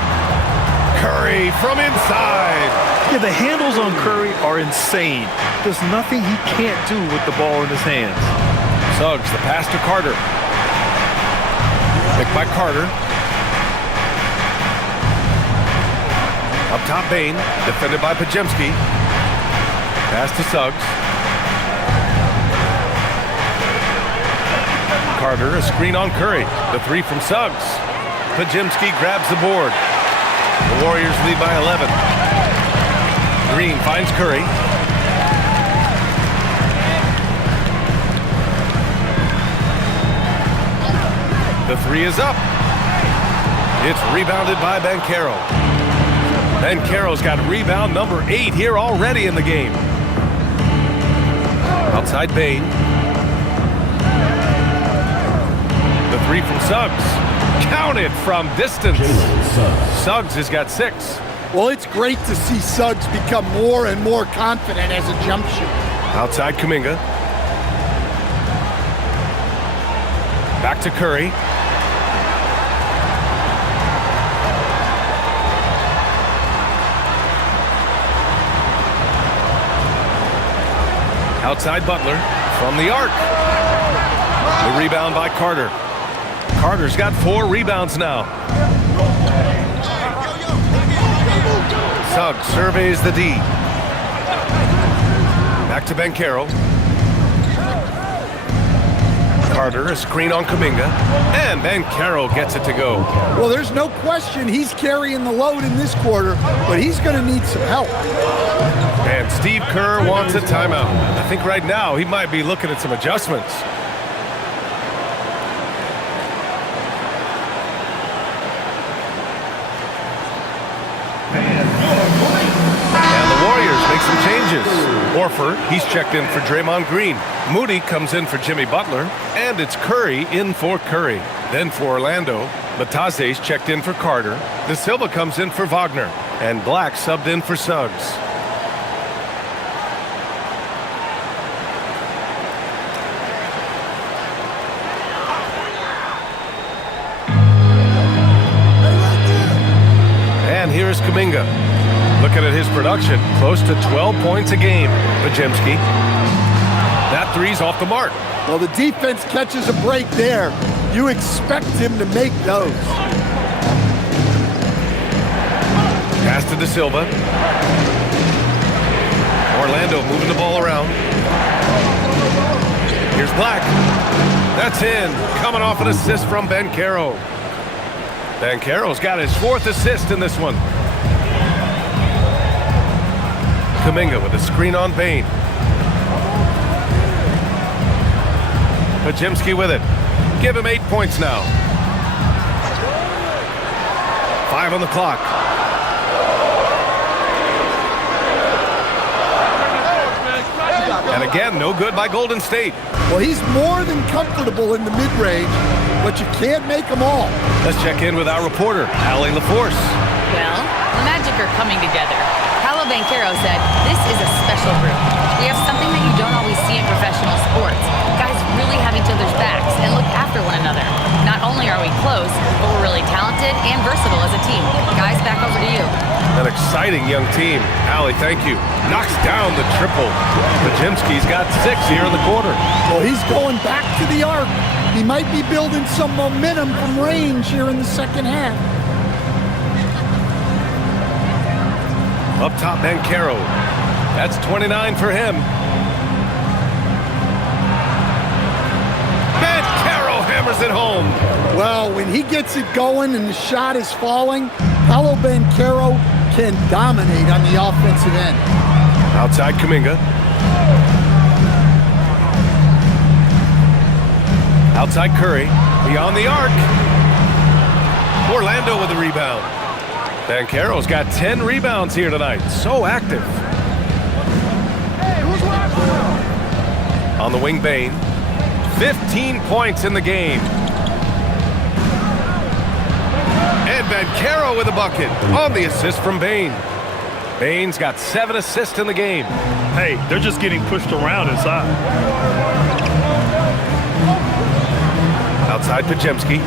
Curry from inside. Yeah, the handles on Curry are insane. There's nothing he can't do with the ball in his hands. Suggs, the pass to Carter. Picked by Carter. Up top, Bane. Defended by Pajemski. Pass to Suggs. Carter, a screen on Curry. The three from Suggs. Pajemski grabs the board. The Warriors lead by 11. Green finds Curry. The three is up. It's rebounded by Banchero. Banchero's got rebound number 8 here already in the game. Outside Bane. The three from Suggs. Counted from distance. Suggs has got 6. Well, it's great to see Suggs become more and more confident as a jump shooter. Outside Kuminga. Back to Curry. Outside Butler from the arc. The rebound by Carter. Carter's got 4 rebounds now. Suggs surveys the D. Back to Banchero. Carter, a screen on Kuminga. And Banchero gets it to go. Well, there's no question he's carrying the load in this quarter, but he's going to need some help. And Steve Kerr wants a timeout. I think right now he might be looking at some adjustments. And the Warriors make some changes. Horford, he's checked in for Draymond Green. Moody comes in for Jimmy Butler. And it's Curry in for Curry. Then for Orlando, Batase's checked in for Carter. De Silva comes in for Wagner. And Black subbed in for Suggs. And here's Kuminga. Looking at his production, close to 12 points a game. Pajemski. That three's off the mark. Well, the defense catches a break there. You expect him to make those. Pass to De Silva. Orlando moving the ball around. Here's Black. That's in. Coming off an assist from Banchero. Banchero's got his 4th assist in this one. Kuminga with a screen on Bane. Pajemski with it. Give him 8 points now. 5 on the clock. And again, no good by Golden State. Well, he's more than comfortable in the mid-range, but you can't make them all. Let's check in with our reporter, Allie LaForce. Well, the Magic are coming together. Paolo Banchero said, "This is a special group. We have something that you don't always see in professional sports. Guys really have each other's backs and look after one another. Not only are we close, but we're really talented and versatile as a team. Guys, back over to you. An exciting young team. Allie, thank you. Knocks down the triple. Pajemski's got 6 here in the quarter. Well, he's going back to the arc. He might be building some momentum from range here in the second half. Up top, Bancaro. That's 29 for him. Bancaro hammers it home. Well, when he gets it going and the shot is falling, Paolo Bancaro can dominate on the offensive end. Outside Kuminga. Outside Curry. Beyond the arc. Orlando with the rebound. Bancaro's got 10 rebounds here tonight. So active. On the wing, Bane. 15 points in the game. And Bancaro with a bucket on the assist from Bane. Bane's got 7 assists in the game. Hey, they're just getting pushed around inside. Outside Pajemski.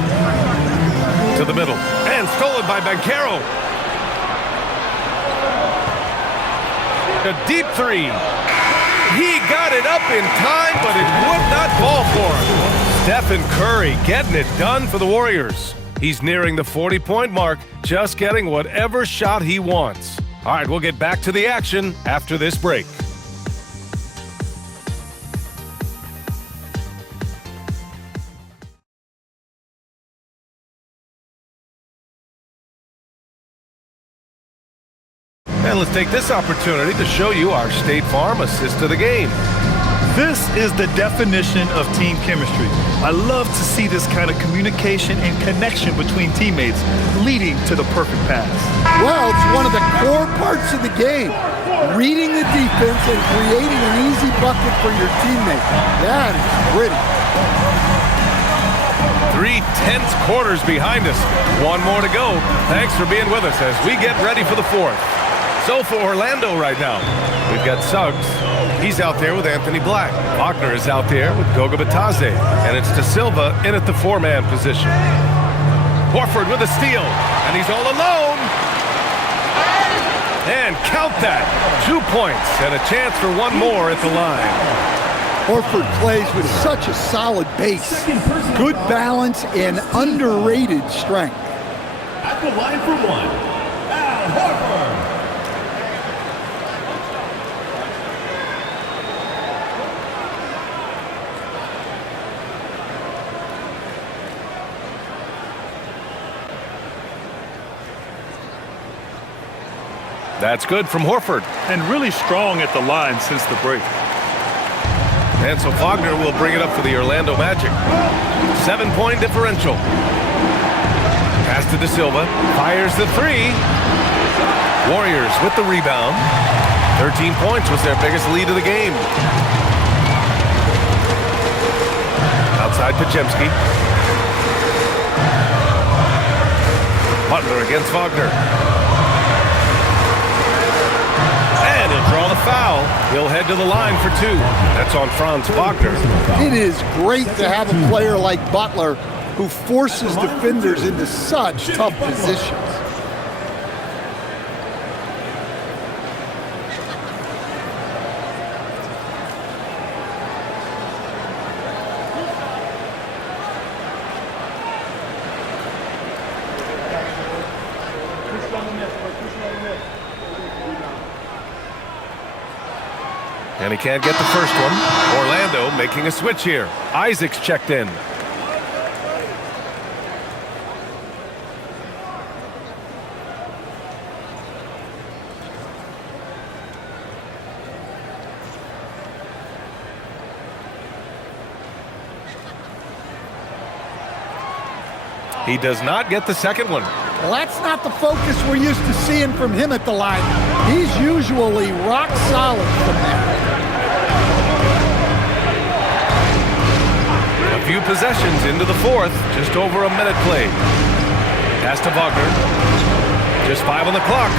To the middle. And stolen by Bancaro. A deep three. He got it up in time, but it would not fall for him. Stephen Curry getting it done for the Warriors. He's nearing the 40-point mark, just getting whatever shot he wants. All right, we'll get back to the action after this break. And let's take this opportunity to show you our State Farm assist of the game. This is the definition of team chemistry. I love to see this kind of communication and connection between teammates leading to the perfect pass. Well, it's one of the core parts of the game. Reading the defense and creating an easy bucket for your teammate. That is pretty. 3 tense quarters behind us. One more to go. Thanks for being with us as we get ready for the 4th. So for Orlando right now, we've got Suggs. He's out there with Anthony Black. Wagner is out there with Goga Batadze. And it's De Silva in at the 4-man position. Horford with a steal. And he's all alone. And count that. 2 points and a chance for one more at the line. Horford plays with such a solid base. Good balance and underrated strength. At the line for one, Al Horford. That's good from Horford. And really strong at the line since the break. And so Wagner will bring it up for the Orlando Magic. 7-point differential. Pass to De Silva. Fires the 3. Warriors with the rebound. 13 points was their biggest lead of the game. Outside Pajemski. Butler against Wagner. And he'll draw the foul. He'll head to the line for 2. That's on Franz Wagner. It is great to have a player like Butler who forces defenders into such tough positions. And he can't get the first one. Orlando making a switch here. Isaac's checked in. He does not get the second one. Well, that's not the focus we're used to seeing from him at the line. He's usually rock solid from there. A few possessions into the 4th, just over a minute played. Pass to Wagner. Just 5 on the clock.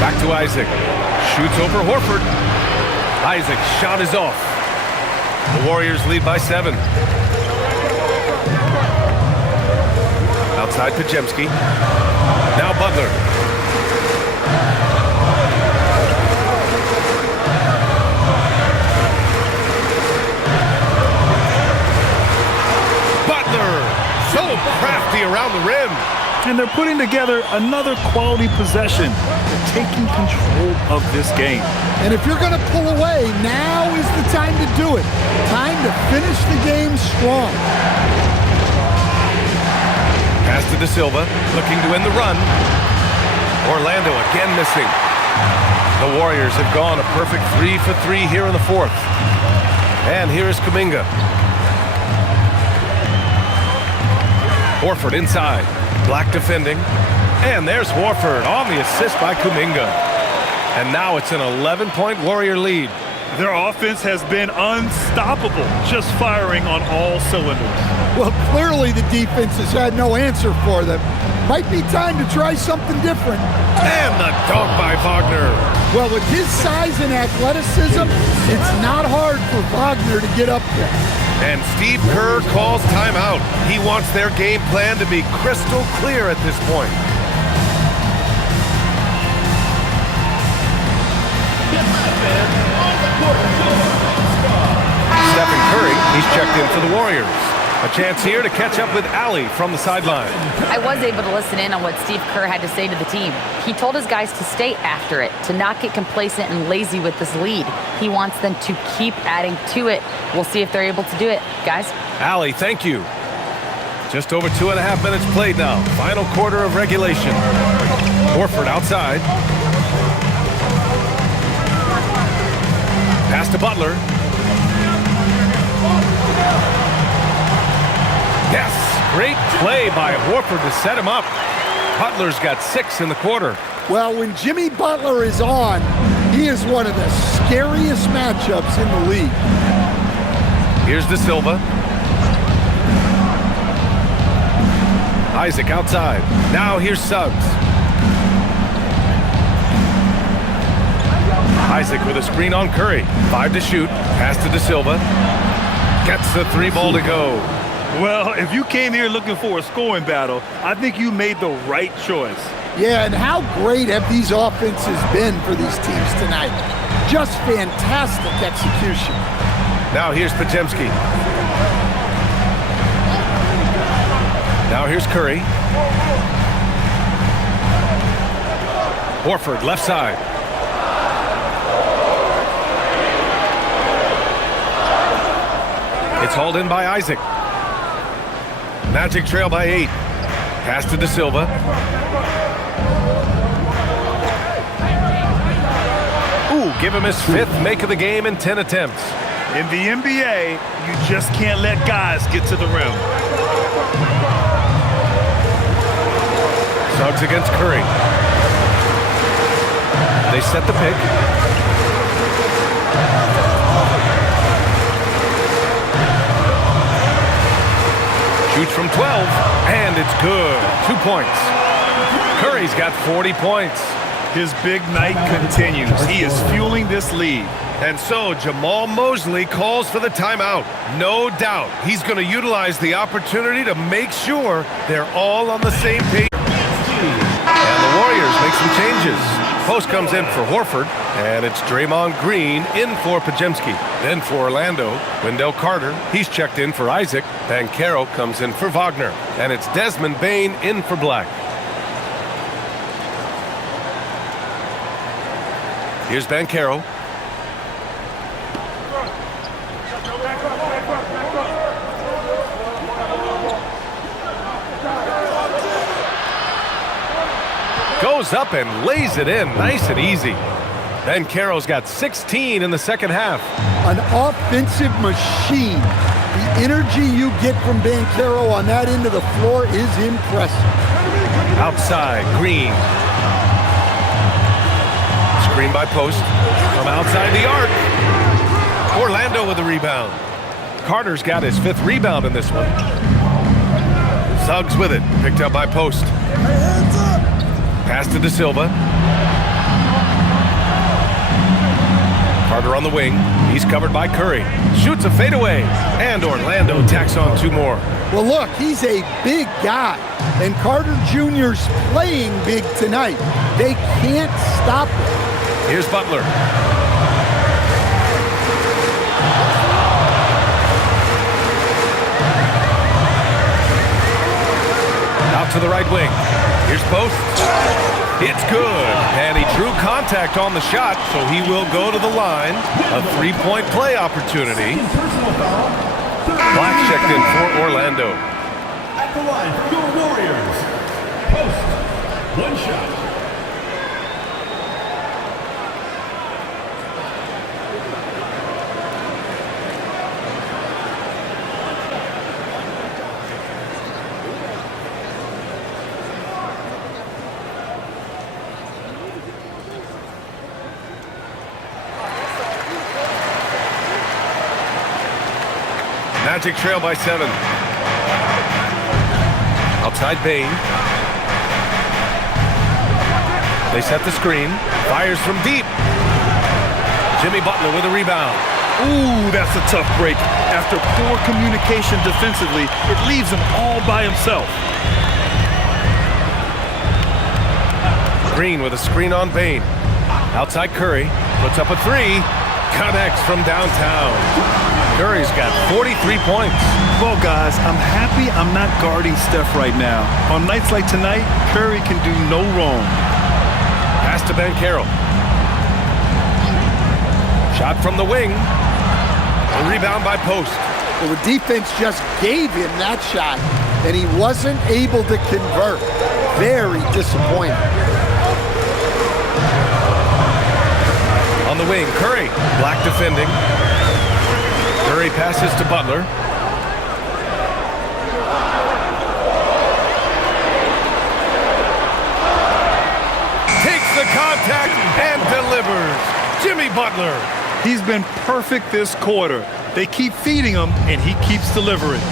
Back to Isaac. Shoots over Horford. Isaac's shot is off. The Warriors lead by 7. Outside Podziemski. Now Butler. Butler, so crafty around the rim. And they're putting together another quality possession, taking control of this game. And if you're going to pull away, now is the time to do it. Time to finish the game strong. Pass to De Silva, looking to end the run. Orlando again missing. The Warriors have gone a perfect 3 for 3 here in the 4th. And here is Kuminga. Horford inside. Black defending. And there's Horford on the assist by Kuminga. And now it's an 11-point Warrior lead. Their offense has been unstoppable, just firing on all cylinders. Well, clearly the defense has had no answer for them. Might be time to try something different. And the dunk by Wagner. Well, with his size and athleticism, it's not hard for Wagner to get up there. And Steve Kerr calls timeout. He wants their game plan to be crystal clear at this point. Stephen Curry, he's checked in for the Warriors. A chance here to catch up with Allie from the sideline. I was able to listen in on what Steve Kerr had to say to the team. He told his guys to stay after it, to not get complacent and lazy with this lead. He wants them to keep adding to it. We'll see if they're able to do it. Guys? Allie, thank you. Just over 2.5 minutes played now. Final quarter of regulation. Horford outside. Pass to Butler. Yes, great play by Horford to set him up. Butler's got 6 in the quarter. Well, when Jimmy Butler is on, he is one of the scariest matchups in the league. Here's De Silva. Isaac outside. Now here's Suggs. Isaac with a screen on Curry. 5 to shoot. Pass to De Silva. Gets the 3 ball to go. Well, if you came here looking for a scoring battle, I think you made the right choice. Yeah, and how great have these offenses been for these teams tonight? Just fantastic execution. Now here's Podziemski. Now here's Curry. Horford left side. It's hauled in by Isaac. Magic trail by 8. Pass to De Silva. Ooh, give him his 5th make of the game in 10 attempts. In the NBA, you just can't let guys get to the rim. Suggs against Curry. They set the pick. Shoots from 12, and it's good. 2 points. Curry's got 40 points. His big night continues. He is fueling this lead. And so Jamal Mosley calls for the timeout. No doubt he's going to utilize the opportunity to make sure they're all on the same page. And the Warriors make some changes. Post comes in for Horford, and it's Draymond Green in for Podziemski. Then for Orlando, Wendell Carter, he's checked in for Isaac. Banchero comes in for Wagner, and it's Desmond Bane in for Black. Here's Banchero. Goes up and lays it in, nice and easy. Banchero's got 16 in the second half. An offensive machine. The energy you get from Banchero on that end of the floor is impressive. Outside, Green. Screen by Post. From outside the arc. Orlando with the rebound. Carter's got his 5th rebound in this one. Suggs with it, picked up by Post. Pass to De Silva. Carter on the wing. He's covered by Curry. Shoots a fadeaway. And Orlando tacks on 2 more. Well, look, he's a big guy, and Carter Jr.'s playing big tonight. They can't stop him. Here's Butler. Out to the right wing. Here's Post. It's good. And he drew contact on the shot, so he will go to the line. A 3-point play opportunity. Black checked in for Orlando. At the line for your Warriors. Post. 1 shot. Magic trail by 7. Outside Bane. They set the screen. Fires from deep. Jimmy Butler with a rebound. Ooh, that's a tough break. After poor communication defensively, it leaves him all by himself. Green with a screen on Bane. Outside Curry. Puts up a 3. Connects from downtown. Curry's got 43 points. Well, guys, I'm happy I'm not guarding Steph right now. On nights like tonight, Curry can do no wrong. Pass to Banchero. Shot from the wing. A rebound by Post. Well, the defense just gave him that shot, and he wasn't able to convert. Very disappointing. On the wing, Curry. Black defending. Curry passes to Butler. Takes the contact and delivers. Jimmy Butler. He's been perfect this quarter. They keep feeding him, and he keeps delivering.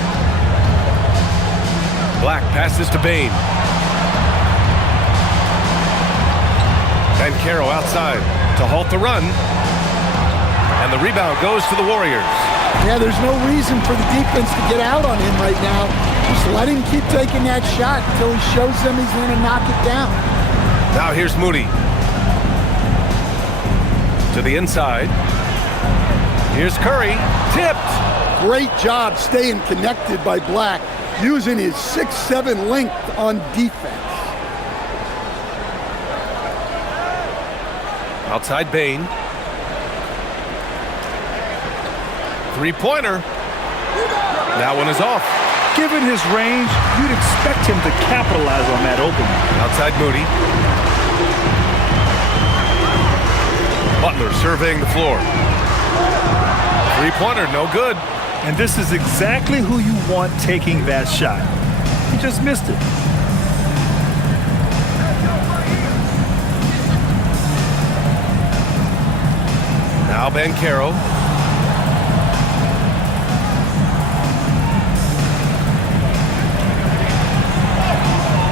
Black passes to Bane. Banchero outside to halt the run. And the rebound goes to the Warriors. Yeah, there's no reason for the defense to get out on him right now. Just let him keep taking that shot until he shows them he's going to knock it down. Now here's Moody. To the inside. Here's Curry. Tipped. Great job staying connected by Black, using his 6'7" length on defense. Outside Bane. Three-pointer. That one is off. Given his range, you'd expect him to capitalize on that opening. Outside Moody. Butler surveying the floor. Three-pointer, no good. And this is exactly who you want taking that shot. He just missed it. Now Banchero.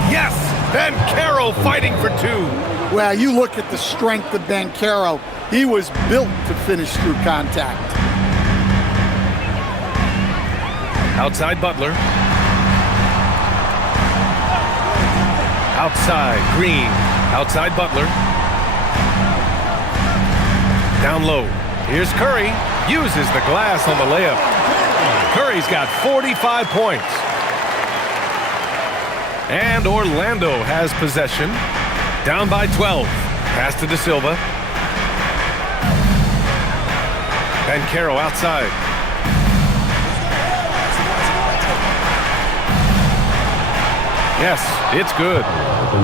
Yes! Banchero fighting for 2. Well, you look at the strength of Banchero. He was built to finish through contact. Outside Butler. Outside Green. Outside Butler. Down low. Here's Curry. Uses the glass on the layup. Curry's got 45 points. And Orlando has possession. Down by 12. Pass to De Silva. Banchero outside. Yes, it's good.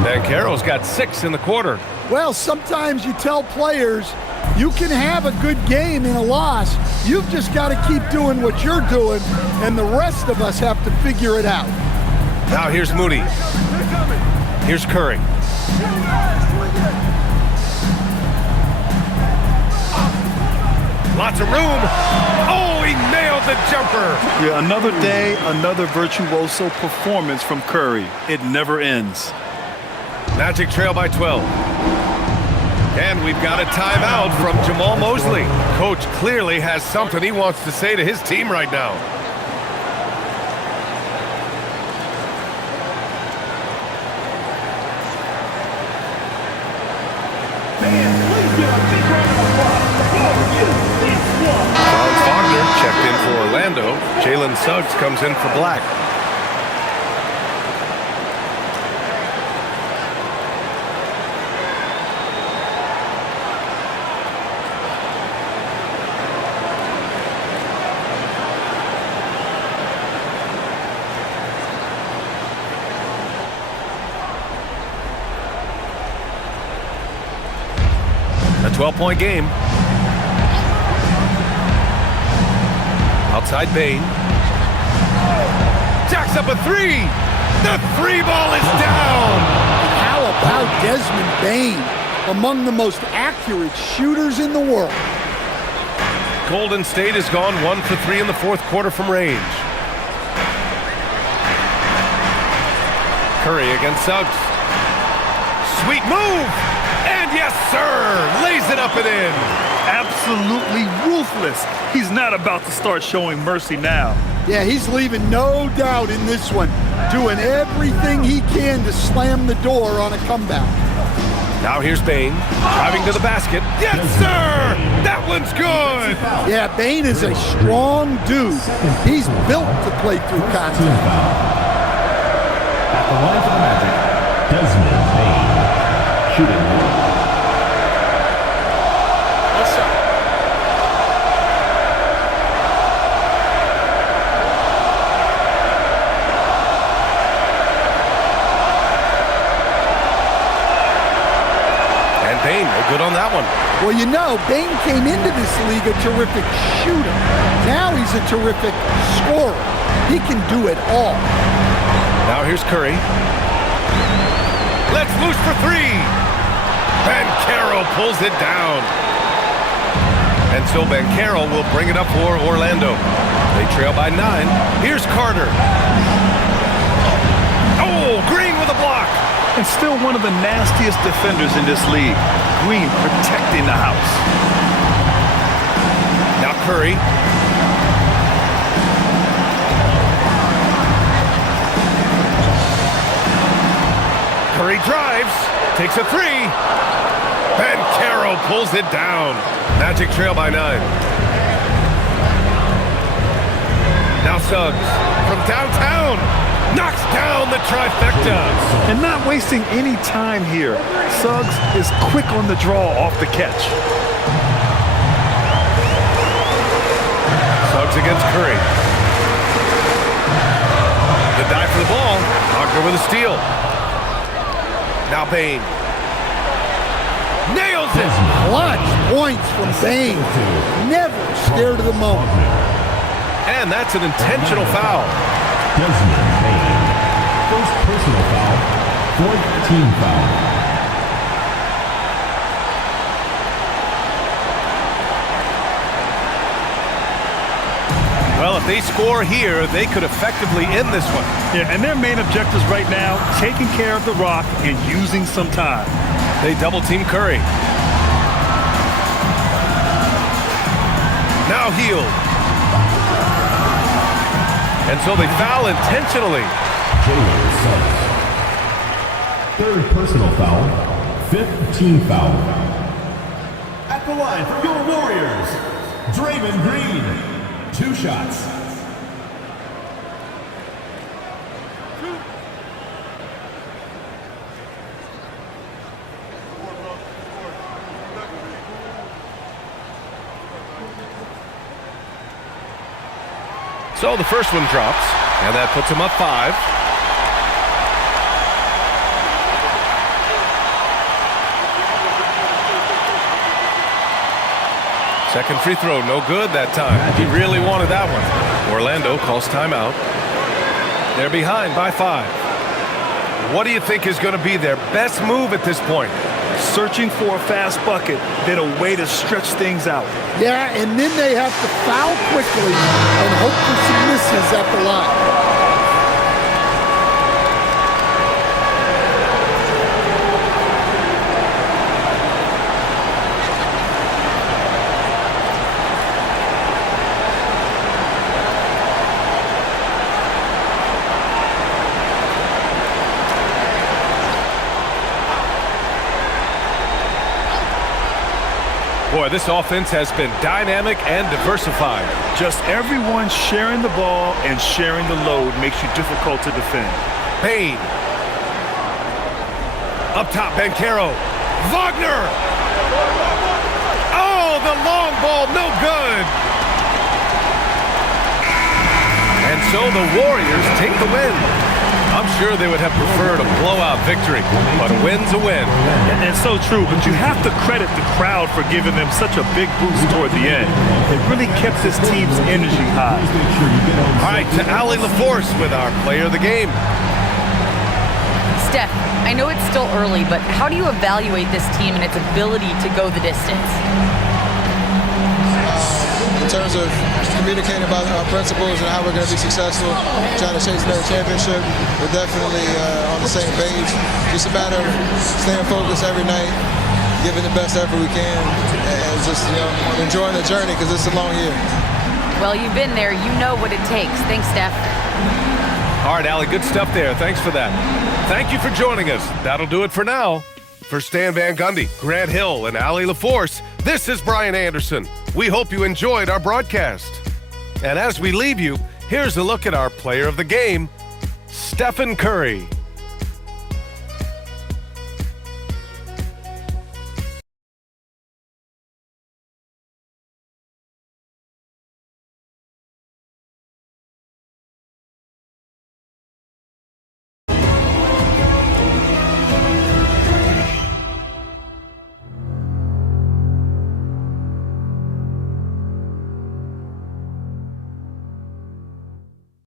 Banchero's got 6 in the quarter. Well, sometimes you tell players you can have a good game in a loss. You've just got to keep doing what you're doing, and the rest of us have to figure it out. Now here's Moody. Here's Curry. Lots of room. Oh, he nailed the jumper. Yeah, another day, another virtuoso performance from Curry. It never ends. Magic trail by 12. And we've got a timeout from Jamal Mosley. Coach clearly has something he wants to say to his team right now. Franz Wagner checked in for Orlando. Jalen Suggs comes in for Black. A 12-point game. Outside Bane. Jacks up a three. The three ball is down. How about Desmond Bane, among the most accurate shooters in the world? Golden State has gone 1 for 3 in the fourth quarter from range. Curry against Suggs. Sweet move. And yes, sir, lays it up and in. Absolutely ruthless. He's not about to start showing mercy now. Yeah, he's leaving no doubt in this one, doing everything he can to slam the door on a comeback. Now here's Bane, driving to the basket. Yes, sir! That one's good! Yeah, Bane is a strong dude. He's built to play through contact. At the line for the Magic, Desmond Bane. Shooting one. Bane, no good on that one. Well, you know, Bane came into this league a terrific shooter. Now he's a terrific scorer. He can do it all. Now here's Curry. Let's loose for three. Banchero pulls it down. And so Banchero will bring it up for Orlando. They trail by 9. Here's Carter. Oh, Green with a block. And still one of the nastiest defenders in this league. Green protecting the house. Now Curry. Curry drives, takes a three. Banchero pulls it down. Magic trail by 9. Now Suggs from downtown. Knocks down the trifecta. And not wasting any time here. Suggs is quick on the draw off the catch. Suggs against Curry. The dive for the ball. Wagner with a steal. Now Bane. Nails it. Clutch points from Bane. Never scared of the moment. And that's an intentional foul. Desmond Bane. First personal foul. Fourth team foul. Well, if they score here, they could effectively end this one. Yeah, and their main objectives right now, taking care of the rock and using some time. They double-team Curry. Now Hield. And so they foul intentionally. Jalen Suggs. Third personal foul. Fifth team foul. At the line for your Warriors, Draymond Green. 2 shots. So the first one drops, and that puts him up 5. Second free throw, no good that time. He really wanted that one. Orlando calls timeout. They're behind by 5. What do you think is going to be their best move at this point? Searching for a fast bucket, then a way to stretch things out. Yeah, and then they have to foul quickly and hope for some misses at the line. Boy, this offense has been dynamic and diversified. Just everyone sharing the ball and sharing the load makes you difficult to defend. Payne. Up top, Banchero. Wagner! Oh, the long ball, no good! And so the Warriors take the win. I'm sure they would have preferred a blowout victory, but a win's a win. And so true, but you have to credit the crowd for giving them such a big boost toward the end. It really kept this team's energy high. All right, to Allie LaForce with our player of the game. Steph, I know it's still early, but how do you evaluate this team and its ability to go the distance? In terms of communicating about our principles and how we're going to be successful, trying to chase another championship, we're definitely on the same page. Just a matter of staying focused every night, giving the best effort we can, and just enjoying the journey because it's a long year. Well, you've been there. You know what it takes. Thanks, Steph. All right, Allie, good stuff there. Thanks for that. Thank you for joining us. That'll do it for now. For Stan Van Gundy, Grant Hill, and Allie LaForce, this is Brian Anderson. We hope you enjoyed our broadcast. And as we leave you, here's a look at our player of the game, Stephen Curry.